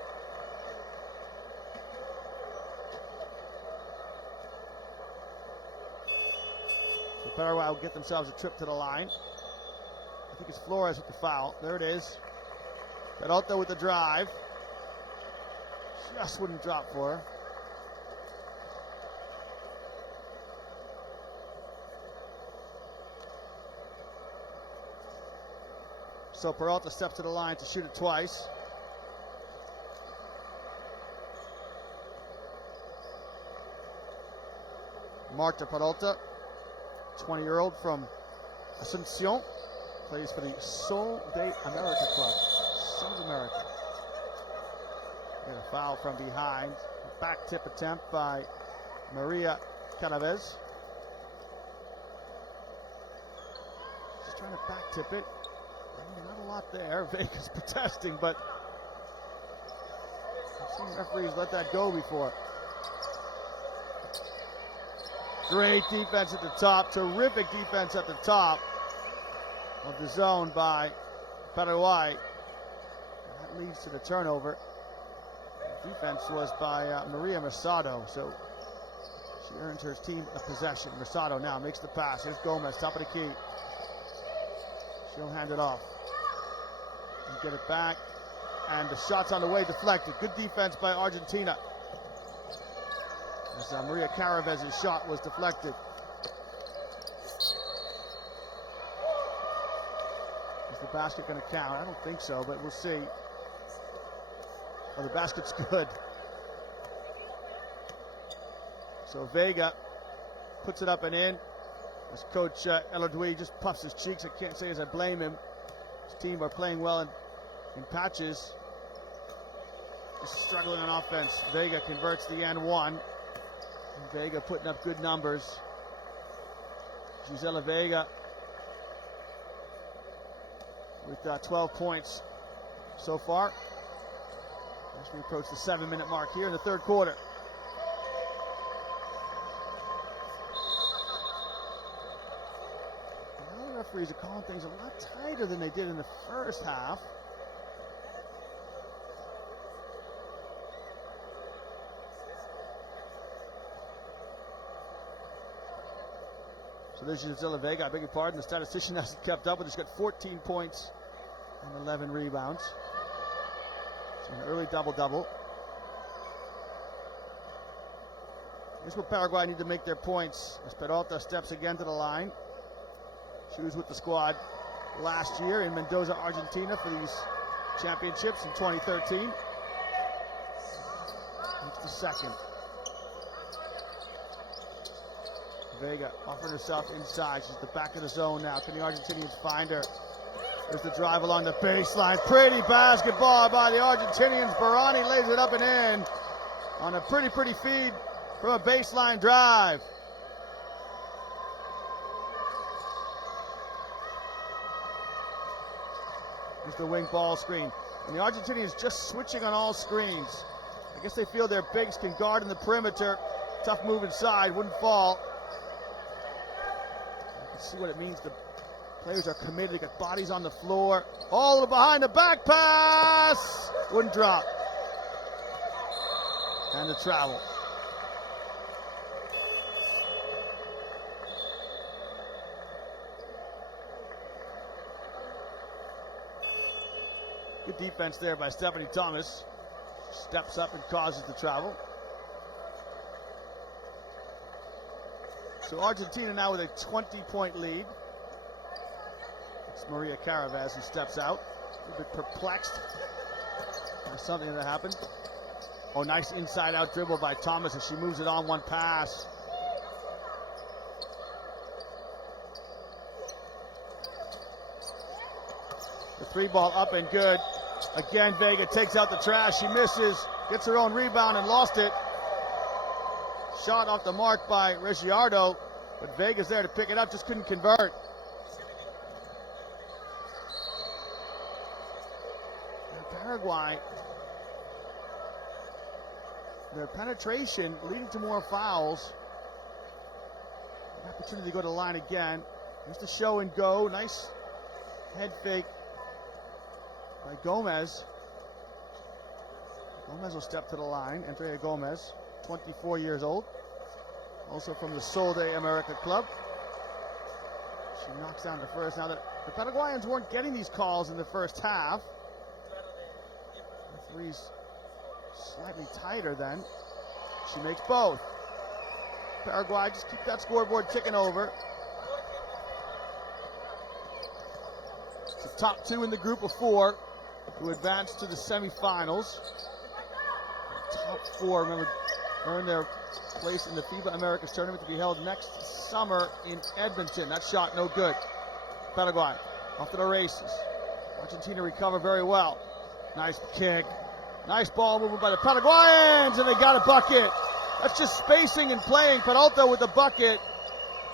So Paraguay will get themselves a trip to the line. I think it's Flores with the foul. There it is. Peralta with the drive. Just wouldn't drop for her. So Peralta steps to the line to shoot it twice. Marta Peralta, 20-year-old from Asuncion, plays for the Sol de America club. Sol de America. Got a foul from behind. A back tip attempt by Maria Calaves. She's trying to back tip it. Not a lot there. Vega's protesting, but I've seen referees let that go before. Great defense at the top. Terrific defense at the top of the zone by Paraguay. That leads to the turnover. The defense was by Maria Mercado, so she earns her team a possession. Mercado now makes the pass. Here's Gomez, top of the key. She'll hand it off and get it back, and the shot's on the way, deflected. Good defense by Argentina. As Maria Caravez's shot was deflected. Is the basket going to count? I don't think so, but we'll see. Oh, the basket's good. So Vega puts it up and in. As Coach Elodui just puffs his cheeks. I can't say as I blame him. His team are playing well in patches. Just struggling on offense. Vega converts the N1. And Vega putting up good numbers. Gisela Vega with 12 points so far. As we approach the 7-minute mark here in the third quarter. Now the referees are calling things a lot tighter than they did in the first half. So there's Gisela Vega, I beg your pardon. The statistician hasn't kept up, but he's got 14 points and 11 rebounds. So an early double-double. Here's where Paraguay need to make their points. As Peralta steps again to the line. She was with the squad last year in Mendoza, Argentina for these championships in 2013. It's the second. Vega offering herself inside. She's at the back of the zone now. Can the Argentinians find her? There's the drive along the baseline. Pretty basketball by the Argentinians. Barani lays it up and in on a pretty feed from a baseline drive. There's the wing ball screen. And the Argentinians just switching on all screens. I guess they feel their bigs can guard in the perimeter. Tough move inside, wouldn't fall. You can see what it means. The players are committed. They got bodies on the floor. All behind the back pass. Wouldn't drop. And the travel. Good defense there by Stephanie Thomas. Steps up and causes the travel. So Argentina now with a 20-point lead. It's Maria Caraves who steps out. A little bit perplexed by something that happened. Oh, nice inside-out dribble by Thomas as she moves it on one pass. The three ball up and good. Again, Vega takes out the trash. She misses, gets her own rebound and lost it. Shot off the mark by Reggiardo, but Vega's there to pick it up, just couldn't convert. And Paraguay, their penetration leading to more fouls. An opportunity to go to the line again. Here's the show and go. Nice head fake by Gomez. Gomez will step to the line. Andrea Gomez, 24 years old. Also from the Sol de America club. She knocks down the first. Now, the Paraguayans weren't getting these calls in the first half. The three's slightly tighter then. She makes both. Paraguay just keep that scoreboard ticking over. It's the top two in the group of four who advance to the semifinals. The top four, remember, earn their place in the FIBA Americas tournament to be held next summer in Edmonton. That shot no good. Paraguay off to the races. Argentina recover very well. Nice kick. Nice ball movement by the Paraguayans, and they got a bucket. That's just spacing and playing. Peralta with the bucket.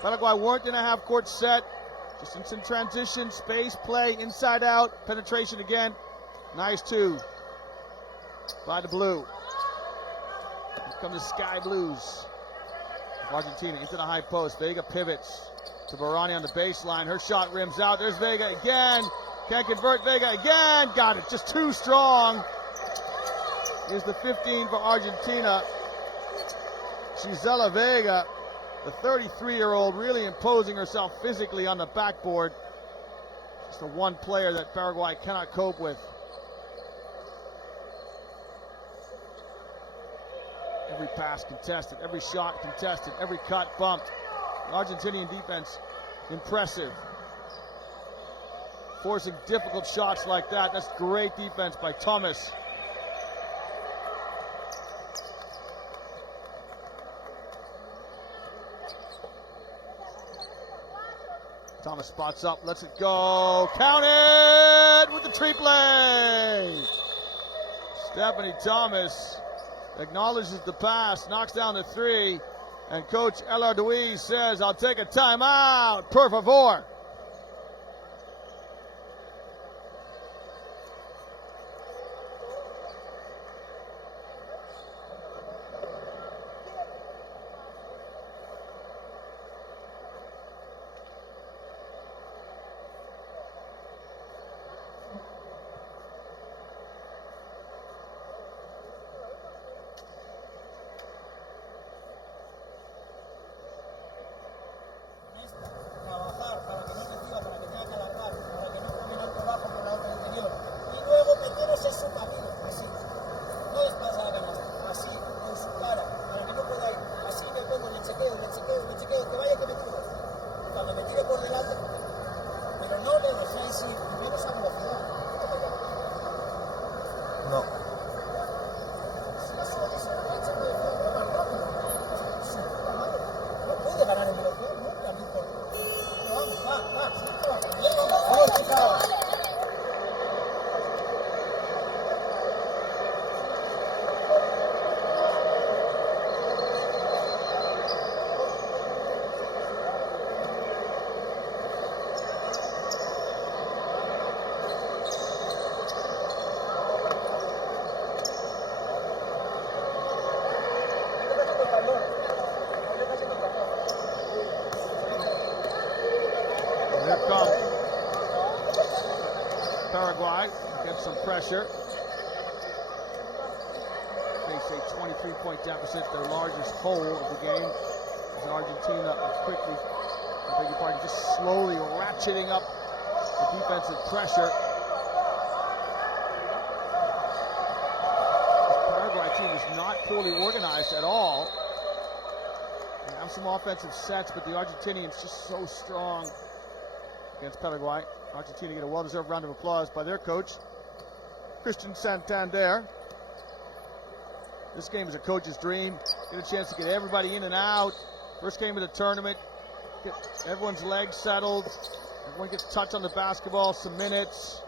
Paraguay weren't in a half court set. Just in some transition, space, play, inside out, penetration again. Nice two by the blue. Here come the Sky Blues of Argentina into the high post. Vega pivots to Barani on the baseline. Her shot rims out. There's Vega again. Can't convert. Vega again. Got it. Just too strong. Is the 15 for Argentina. Gisela Vega, the 33-year-old, really imposing herself physically on the backboard. Just the one player that Paraguay cannot cope with. Every pass contested, every shot contested, every cut bumped. The Argentinian defense, impressive. Forcing difficult shots like that. That's great defense by Thomas. Thomas spots up, lets it go, count it with the triple. Stephanie Thomas acknowledges the pass, knocks down the three, and Coach Elardui says, I'll take a timeout, por favor. Paraguay gets some pressure. Face a 23-point deficit, their largest hole of the game. As Argentina quickly, I beg your pardon, just slowly ratcheting up the defensive pressure. The Paraguay team is not poorly organized at all. They have some offensive sets, but the Argentinians just so strong against Paraguay. Argentina get a well-deserved round of applause by their coach, Christian Santander. This game is a coach's dream. Get a chance to get everybody in and out. First game of the tournament. Get everyone's legs settled. Everyone gets touch on the basketball, some minutes.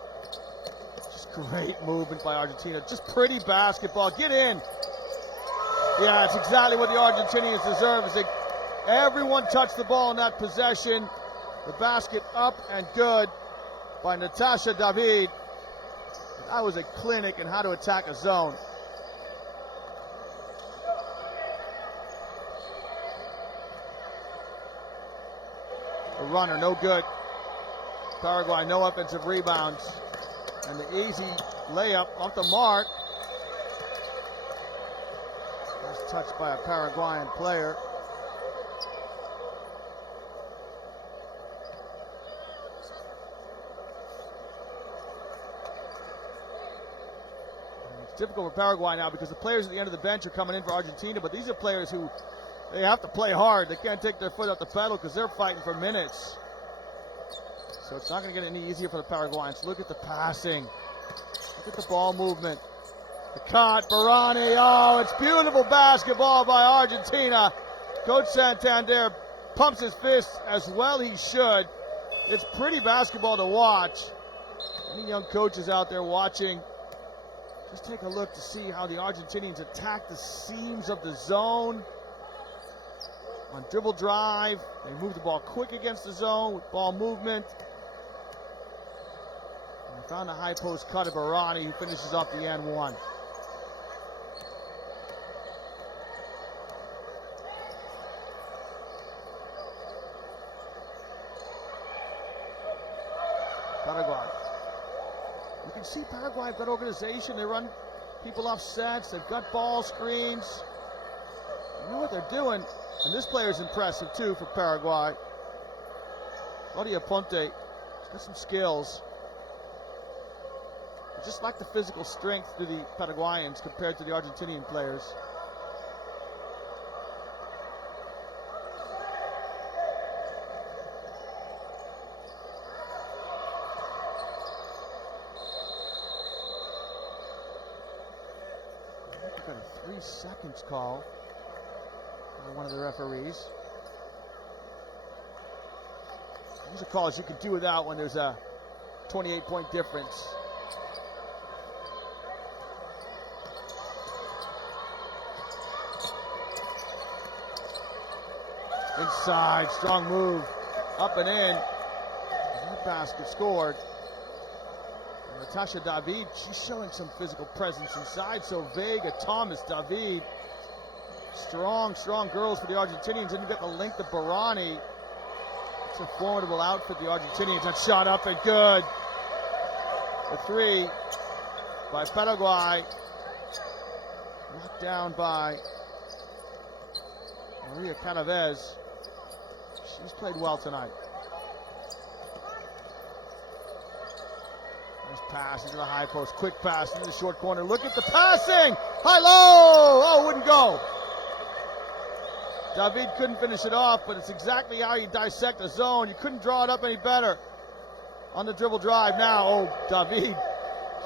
Just great movement by Argentina. Just pretty basketball. Get in. Yeah, it's exactly what the Argentinians deserve. Everyone touched the ball in that possession. The basket up and good by Natasha David. That was a clinic in how to attack a zone. The runner, no good. Paraguay, no offensive rebounds. And the easy layup off the mark. Was touched by a Paraguayan player. It's difficult for Paraguay now because the players at the end of the bench are coming in for Argentina, but these are players who they have to play hard. They can't take their foot off the pedal because they're fighting for minutes. So it's not going to get any easier for the Paraguayans. Look at the passing. Look at the ball movement. The cut, Barani. Oh, it's beautiful basketball by Argentina. Coach Santander pumps his fist as well he should. It's pretty basketball to watch. Any young coaches out there watching, just take a look to see how the Argentinians attack the seams of the zone. On dribble drive, they move the ball quick against the zone with ball movement. And they found a high post cut of Barani, who finishes off the and one. Paraguay. You can see Paraguay have got organization. They run people off sets. They've got ball screens. They know what they're doing. And this player is impressive too for Paraguay. Claudia Ponte. He's got some skills. I just like the physical strength to the Paraguayans compared to the Argentinian players. Got a 3 seconds call by one of the referees. These are calls you can do without when there's a 28-point difference. Inside, strong move, up and in. That basket scored. Natasha David, she's showing some physical presence inside. So Vega, Thomas, David. Strong girls for the Argentinians. And you got the length of Barani. It's a formidable outfit, the Argentinians. That shot up and good. The three by Paraguay. Knocked down by Maria Canaves. She's played well tonight. Nice pass into the high post. Quick pass into the short corner. Look at the passing. High-low. Oh, wouldn't go. David couldn't finish it off, but it's exactly how you dissect a zone. You couldn't draw it up any better. On the dribble drive now. Oh, David.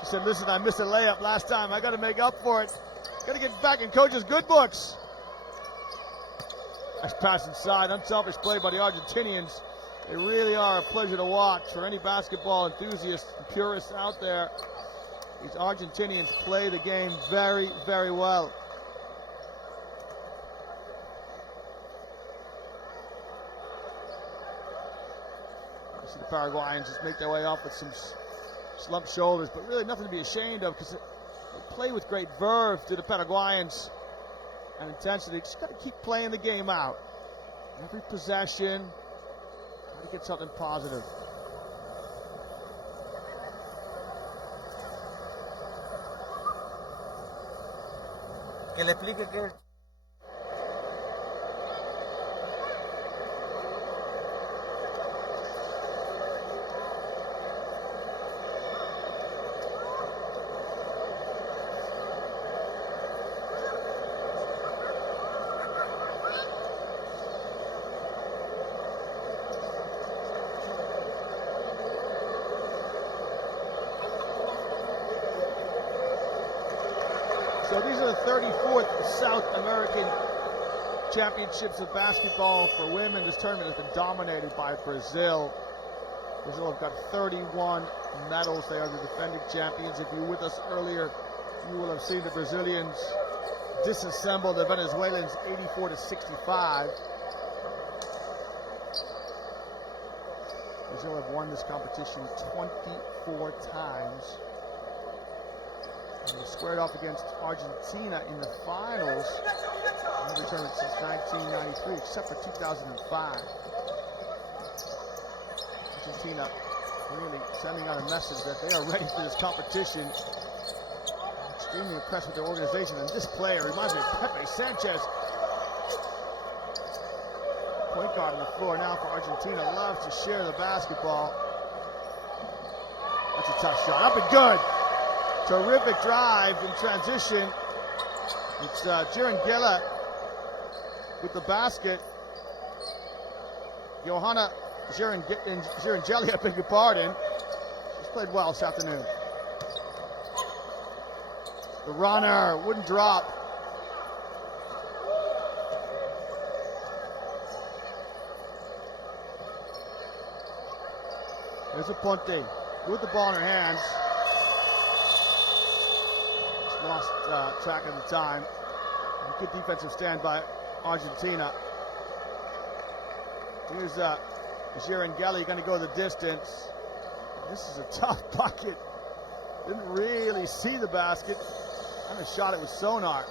She said, listen, I missed a layup last time. I got to make up for it. Got to get back in coach's good books. Nice pass inside. Unselfish play by the Argentinians. They really are a pleasure to watch for any basketball enthusiasts and purists out there. These Argentinians play the game very, very well. You see the Paraguayans just make their way up with some slumped shoulders, but really nothing to be ashamed of because they play with great verve to the Paraguayans and intensity. Just got to keep playing the game out. Every possession, try to get something positive. Que le explique que So these are the 34th South American Championships of basketball for women. This tournament has been dominated by Brazil. Brazil have got 31 medals. They are the defending champions. If you were with us earlier, you will have seen the Brazilians disassemble the Venezuelans 84-65. Brazil have won this competition 24 times. They squared off against Argentina in the finals in every tournament since 1993, except for 2005. Argentina really sending out a message that they are ready for this competition. Extremely impressed with their organization, and this player reminds me of Pepe Sanchez. Point guard on the floor now for Argentina, loves to share the basketball. That's a tough shot, up and good. Terrific drive in transition. It's Jirangela with the basket. Johanna Jirangeli, I beg your pardon. She's played well this afternoon. The runner wouldn't drop. There's a Ponte with the ball in her hands. Just lost track of the time. Good defensive stand by Argentina. Here's Jirangeli going to go the distance. This is a tough bucket. Didn't really see the basket. Kind of shot it with sonar.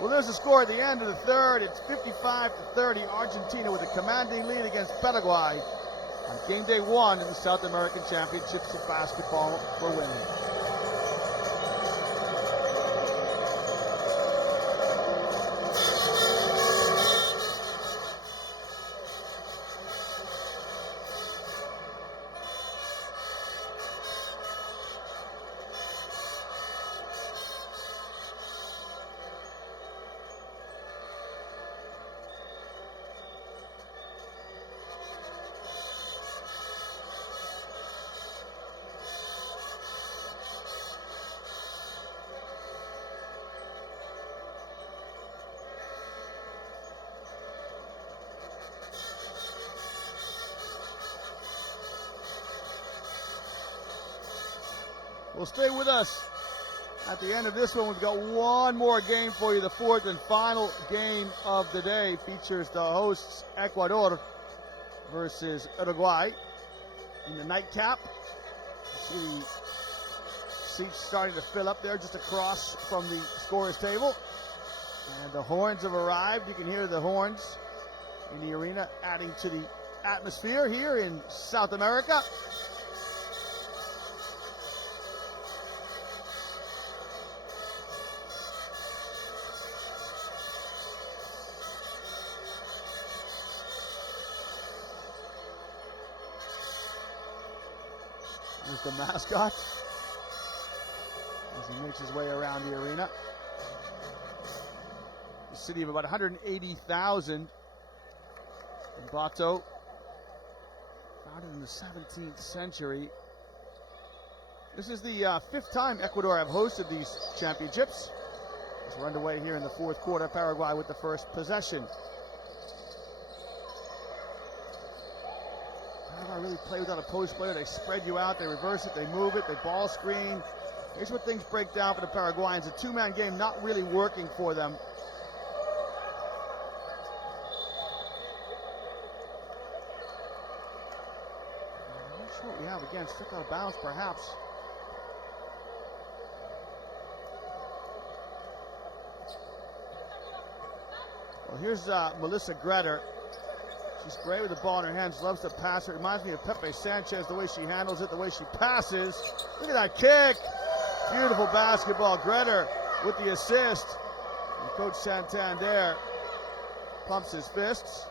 Well, there's a score at the end of the third. It's 55-30. Argentina with a commanding lead against Paraguay on game day 1 in the South American Championships of Basketball for Women. Well, stay with us. At the end of this one, we've got one more game for you. The fourth and final game of the day features the hosts Ecuador versus Uruguay in the nightcap. See the seats starting to fill up there just across from the scorer's table. And the horns have arrived. You can hear the horns in the arena, adding to the atmosphere here in South America. There's the mascot as he makes his way around the arena. A city of about 180,000. Bato, founded in the 17th century. This is the fifth time Ecuador have hosted these championships. As we're underway here in the fourth quarter, Paraguay with the first possession. Paraguay really play without a post player. They spread you out, they reverse it, they move it, they ball screen. Here's where things break down for the Paraguayans. A two-man game not really working for them. I'm not sure what we have again. Stuck out of bounds, perhaps. Well, here's Melissa Greder. She's great with the ball in her hands, loves to pass it. Reminds me of Pepe Sanchez, the way she handles it, the way she passes. Look at that kick. Beautiful basketball. Greder with the assist. And Coach Santander pumps his fists.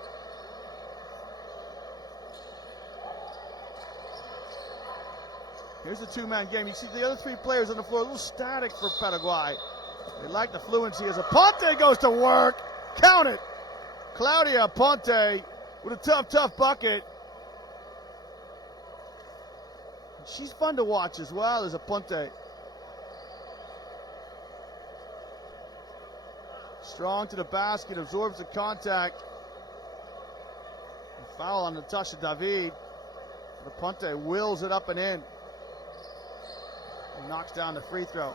Here's the two-man game. You see the other three players on the floor, a little static for Paraguay. They like the fluency as Aponte goes to work. Count it. Claudia Aponte with a tough bucket. She's fun to watch as well as Aponte. Strong to the basket, absorbs the contact. A foul on Natasha David. Aponte wills it up and in. And knocks down the free throw.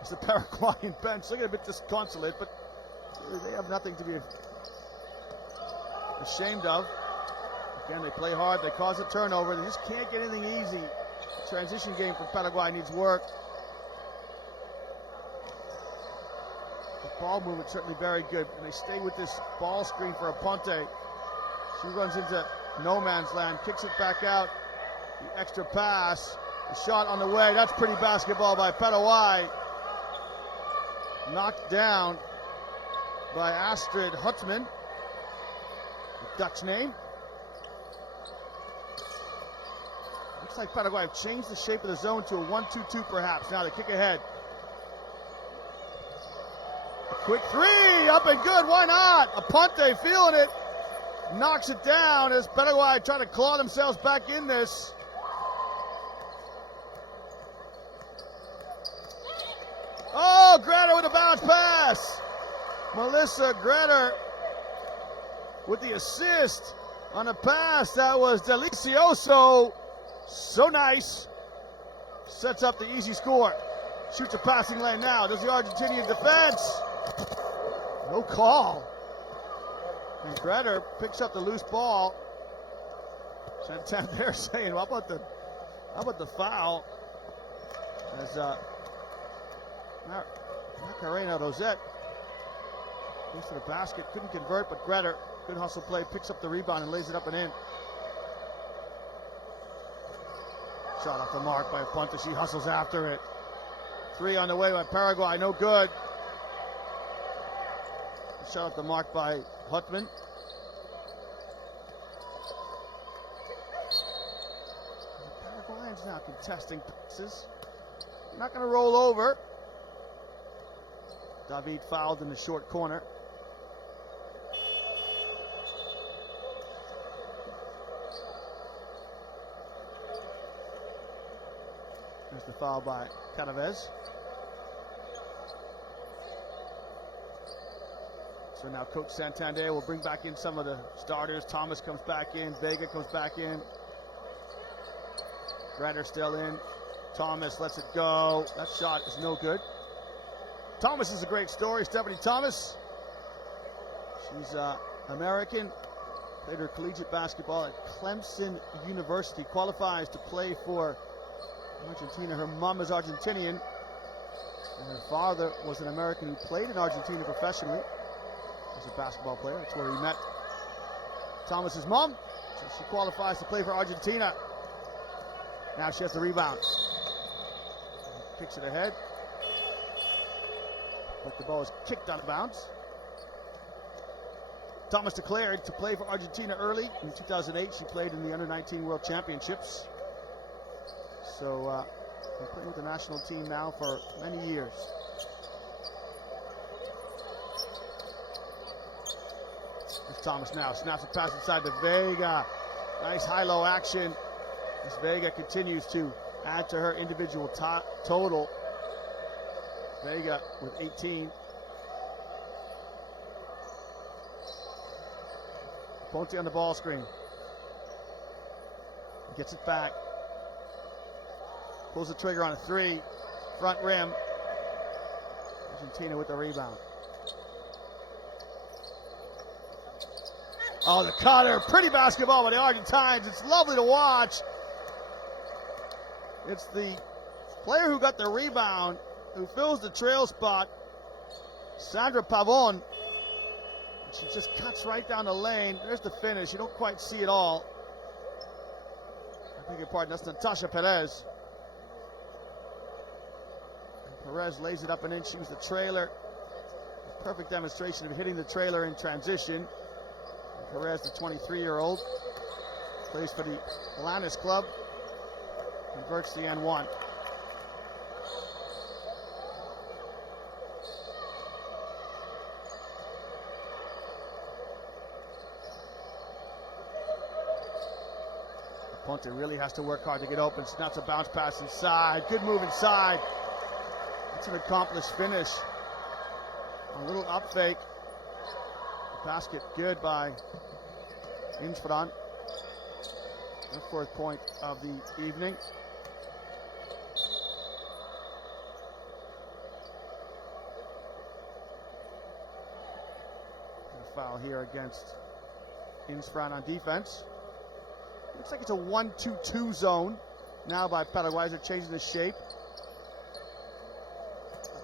It's the Paraguayan bench. Look at a bit disconsolate, but they have nothing to be ashamed of. Again, they play hard, they cause a turnover, they just can't get anything easy. The transition game for Paraguay needs work. The ball movement certainly very good, and they stay with this ball screen for Aponte. She runs into no man's land, kicks it back out. The extra pass, the shot on the way. That's pretty basketball by Paraguay. Knocked down by Astrid Hutsman, the Dutch name. Looks like Paraguay have changed the shape of the zone to a 1-2-2 perhaps. Now they kick ahead. A quick three, up and good, why not? Aponte feeling it, knocks it down as Paraguay try to claw themselves back in this. Oh, Gretter with a bounce pass. Melissa Gretter with the assist on a pass that was delicioso. So nice. Sets up the easy score. Shoots a passing lane now. Does the Argentinian defense? No call. And Gretter picks up the loose ball. Santander saying, how about the foul? As Macarena Rosette goes to the basket, couldn't convert, but Gretter, good hustle play, picks up the rebound and lays it up and in. Shot off the mark by Aponte, she hustles after it. Three on the way by Paraguay, no good. Shot off the mark by Hutman. The Paraguayans now contesting passes. Not going to roll over. David fouled in the short corner. There's the foul by Canaves. So now Coach Santander will bring back in some of the starters. Thomas comes back in. Vega comes back in. Gretter still in. Thomas lets it go. That shot is no good. Thomas is a great story. Stephanie Thomas. She's American. Played her collegiate basketball at Clemson University. Qualifies to play for Argentina. Her mom is Argentinian. And her father was an American who played in Argentina professionally as a basketball player. That's where he met Thomas's mom. So she qualifies to play for Argentina. Now she has the rebound. Kicks it ahead. But the ball is kicked out of bounds. Thomas declared to play for Argentina early. In 2008, she played in the Under-19 World Championships. So, been playing with the national team now for many years. It's Thomas now. Snaps a pass inside to Vega. Nice high-low action. As Vega continues to add to her individual total. Vega with 18. Ponte on the ball screen. Gets it back. Pulls the trigger on a three. Front rim. Argentina with the rebound. Oh, the cutter. Pretty basketball by the Argentines. It's lovely to watch. It's the player who got the rebound who fills the trail spot, Sandra Pavon. She just cuts right down the lane. There's the finish. You don't quite see it all. I beg your pardon. That's Natasha Perez. And Perez lays it up and in. She was the trailer. A perfect demonstration of hitting the trailer in transition. And Perez, the 23-year-old, plays for the Lannis Club. Converts the N1. Ponte really has to work hard to get open. Snaps a bounce pass inside. Good move inside. It's an accomplished finish. A little up fake. The basket good by Infran. The fourth point of the evening. A foul here against Infran on defense. Looks like it's a 1-2-2 zone now by Paraguay. They're changing the shape.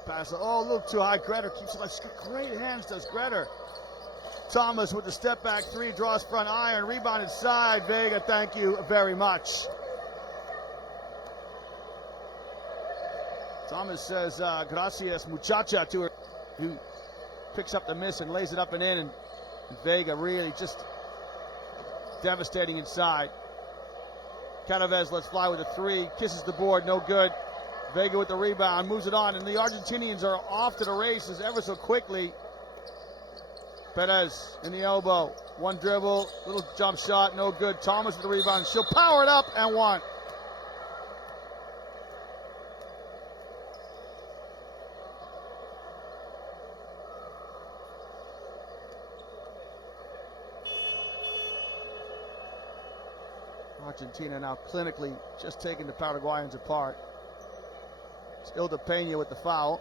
Pass, oh, a little too high. Gretter keeps it. She's got great hands, does Gretter. Thomas with the step back three, draws front iron, rebound inside. Vega, thank you very much. Thomas says, gracias muchacha to her, who picks up the miss and lays it up and in. And Vega really just devastating inside. Canaves lets fly with a three, kisses the board, no good. Vega with the rebound, moves it on, and the Argentinians are off to the races ever so quickly. Perez in the elbow, one dribble, little jump shot, no good. Thomas with the rebound, she'll power it up and one. Argentina now clinically just taking the Paraguayans apart. It's Ilda Pena with the foul.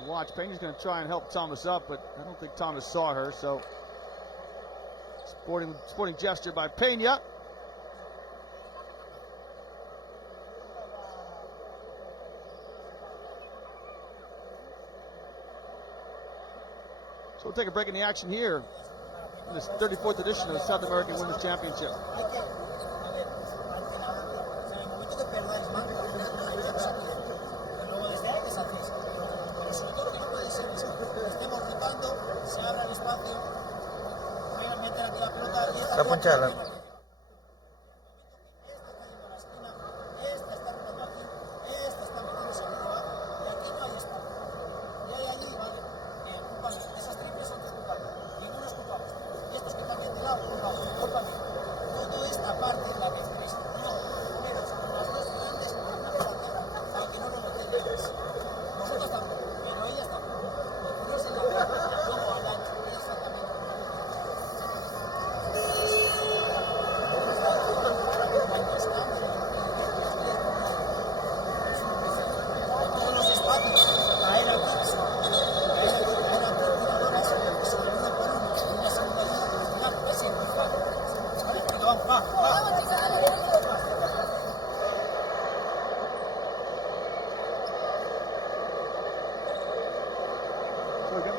You watch, Pena's going to try and help Thomas up, but I don't think Thomas saw her, so sporting gesture by Pena. So we'll take a break in the action here in this 34th edition of the South American Women's Championship. La ponchada.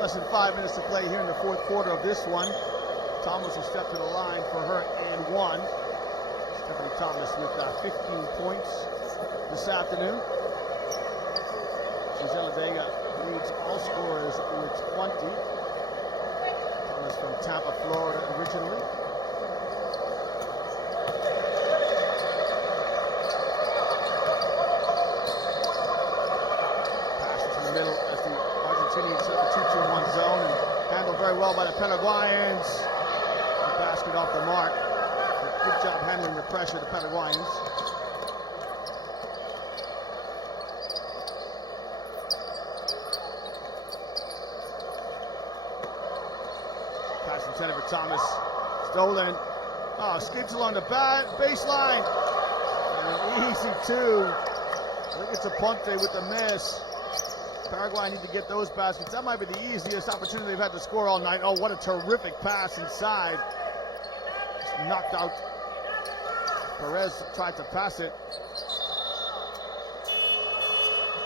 Less than 5 minutes to play here in the fourth quarter of this one. Thomas will step to the line for her and one. Stephanie Thomas with 15 points this afternoon. Gisela Vega leads all scorers with 20. Thomas from Tampa, Florida originally. Passes in the middle as the Argentinians set the 2-2-1 zone and handled very well by the Paraguayans. The basket off the mark. Good job handling the pressure, the Paraguayans. Pass intended for Thomas. Stolen. Oh, skids along the baseline. And an easy two. I think it's a Ponte with the miss. Paraguay need to get those baskets. That might be the easiest opportunity they've had to score all night. Oh, what a terrific pass inside. Just knocked out. Perez tried to pass it. A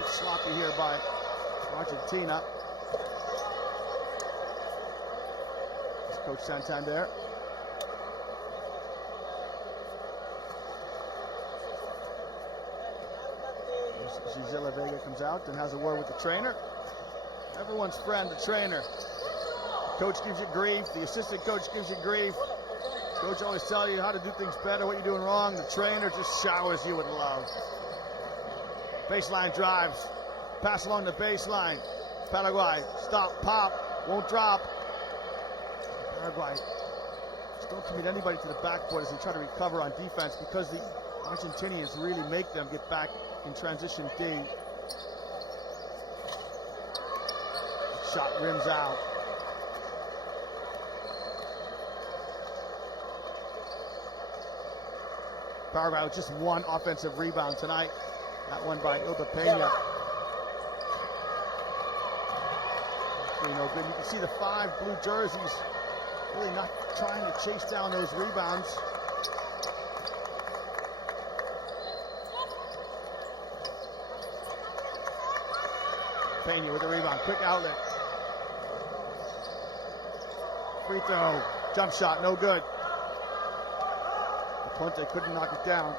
bit sloppy here by Argentina. It's Coach Santander. Gisela Vega comes out and has a word with the trainer. Everyone's friend, the trainer. The coach gives you grief. The assistant coach gives you grief. Coach always tells you how to do things better, what you're doing wrong. The trainer just showers you with love. Baseline drives. Pass along the baseline. Paraguay, stop, pop, won't drop. Paraguay just don't commit anybody to the backboard as they try to recover on defense because the Argentinians really make them get back in transition D. Shot rims out. Paraguay with just one offensive rebound tonight. That one by Ilda Pena. Actually no good. You can see the 5 blue jerseys really not trying to chase down those rebounds. Pena with the rebound, quick outlet. free throw. Jump shot, no good. Ponte couldn't knock it down.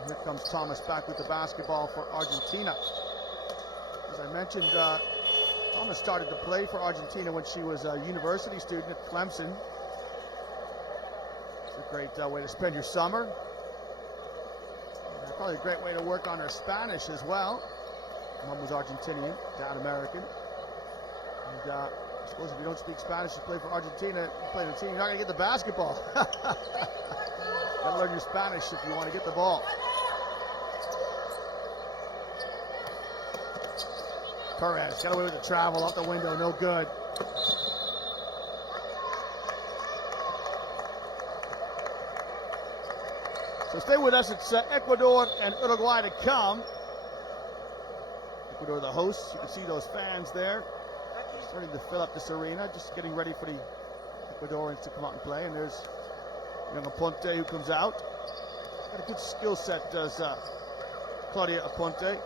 And here comes Thomas back with the basketball for Argentina. As I mentioned, Thomas started to play for Argentina when she was a university student at Clemson. It's a great way to spend your summer. Probably a great way to work on her Spanish as well. Mom was Argentinian, dad American. And I suppose if you don't speak Spanish, you play for Argentina, you play the team, you're not going to get the basketball. Got to learn your Spanish if you want to get the ball. Perez got away with the travel, off the window, no good. So stay with us. It's Ecuador and Uruguay to come. Ecuador the hosts. You can see those fans there starting to fill up this arena, just getting ready for the Ecuadorians to come out and play. And there's young Aponte who comes out. Got a good skill set, does Claudia Aponte.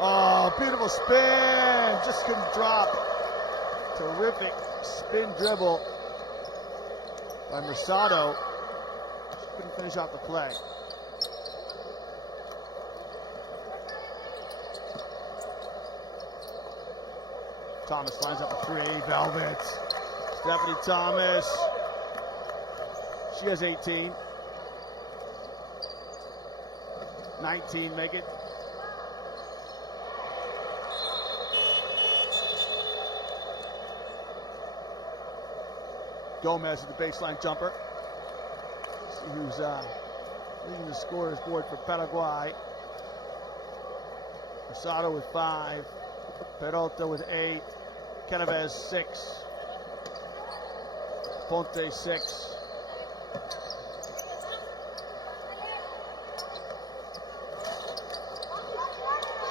Oh, beautiful spin. Just couldn't drop. Terrific spin dribble by Mercado. Couldn't finish out the play. Thomas lines up a three. Velvet. Stephanie Thomas. She has 18. 19 make it. Gomez with the baseline jumper. See who's leading the scorers board for Paraguay. Rosado with 5. Peralta with 8. Canavez 6. Ponte 6.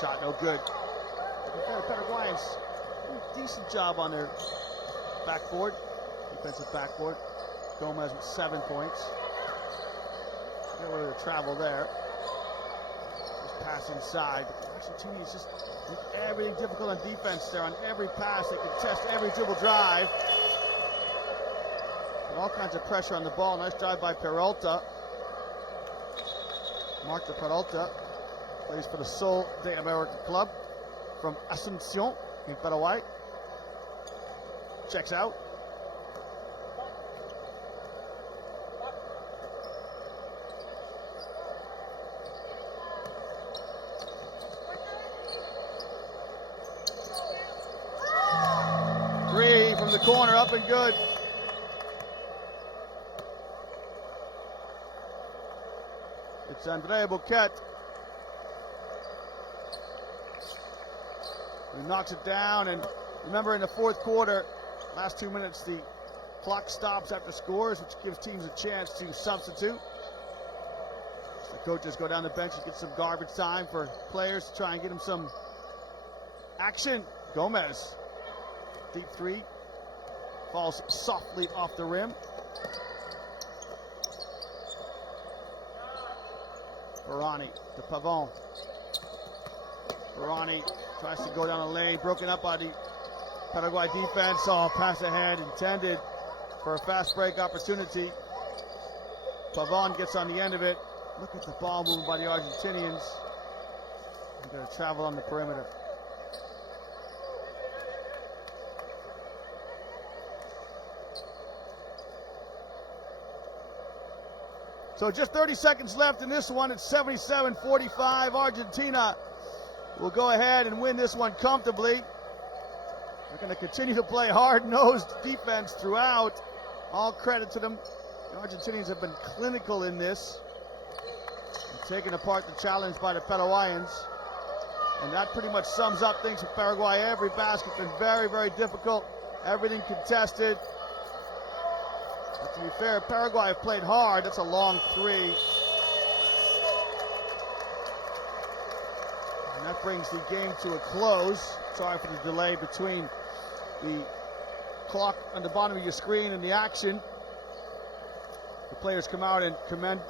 Shot no good. The Paraguayans do a decent job on their backboard. Defensive backboard. Gomez with 7 points. Get rid of the travel there. Just pass inside. Argentina is just doing everything difficult on defense there. On every pass, they contest every dribble drive. Put all kinds of pressure on the ball. Nice drive by Peralta. Marta Peralta plays for the Sol de America club from Asunción in Paraguay. Checks out. From the corner, up and good. It's Andrea Bouquet who knocks it down. And remember, in the fourth quarter, last 2 minutes, the clock stops after scores, which gives teams a chance to substitute. So the coaches go down the bench and get some garbage time for players to try and get them some action. Gomez, deep three. Falls softly off the rim. Barani to Pavon. Barani tries to go down the lane, broken up by the Paraguay defense. Oh, pass ahead intended for a fast break opportunity. Pavon gets on the end of it. Look at the ball movement by the Argentinians. They're going to travel on the perimeter. So just 30 seconds left in this one. It's 77-45. Argentina will go ahead and win this one comfortably. They're going to continue to play hard-nosed defense throughout. All credit to them. The Argentinians have been clinical in this, and taking apart the challenge by the Paraguayans. And that pretty much sums up things for Paraguay. Every basket's been very, very difficult. Everything contested. But to be fair, Paraguay have played hard. That's a long three. And that brings the game to a close. Sorry for the delay between the clock on the bottom of your screen and the action. The players come out and commend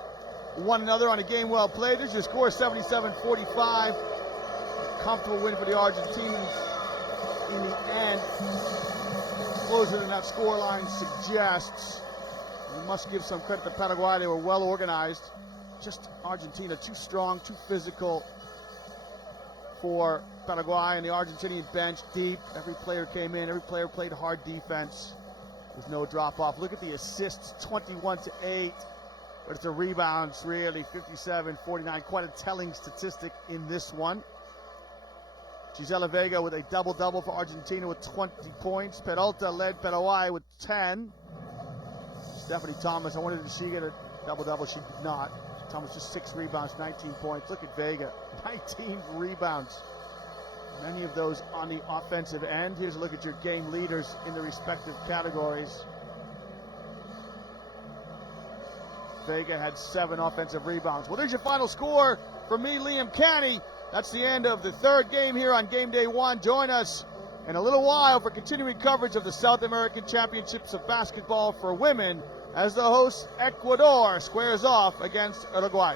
one another on a game well played. There's your score, 77-45. Comfortable win for the Argentinians in the end. closer than that scoreline suggests. We must give some credit to Paraguay. They were well organized. Just Argentina too strong, too physical for Paraguay, and the Argentinian bench deep. Every player came in, every player played hard defense. There's no drop off. Look at the assists, 21-8. But it's the rebounds, really, 57-49. Quite a telling statistic in this one. Gisela Vega with a double-double for Argentina with 20 points. Peralta led Paraguay with 10. Stephanie Thomas, I wanted to see her get a double-double. She did not. Thomas just 6 rebounds, 19 points. Look at Vega, 19 rebounds. Many of those on the offensive end. Here's a look at your game leaders in the respective categories. Vega had 7 offensive rebounds. Well, there's your final score from me, Liam Canny. That's the end of the third game here on Game Day 1. Join us in a little while for continuing coverage of the South American Championships of Basketball for Women as the host Ecuador squares off against Uruguay.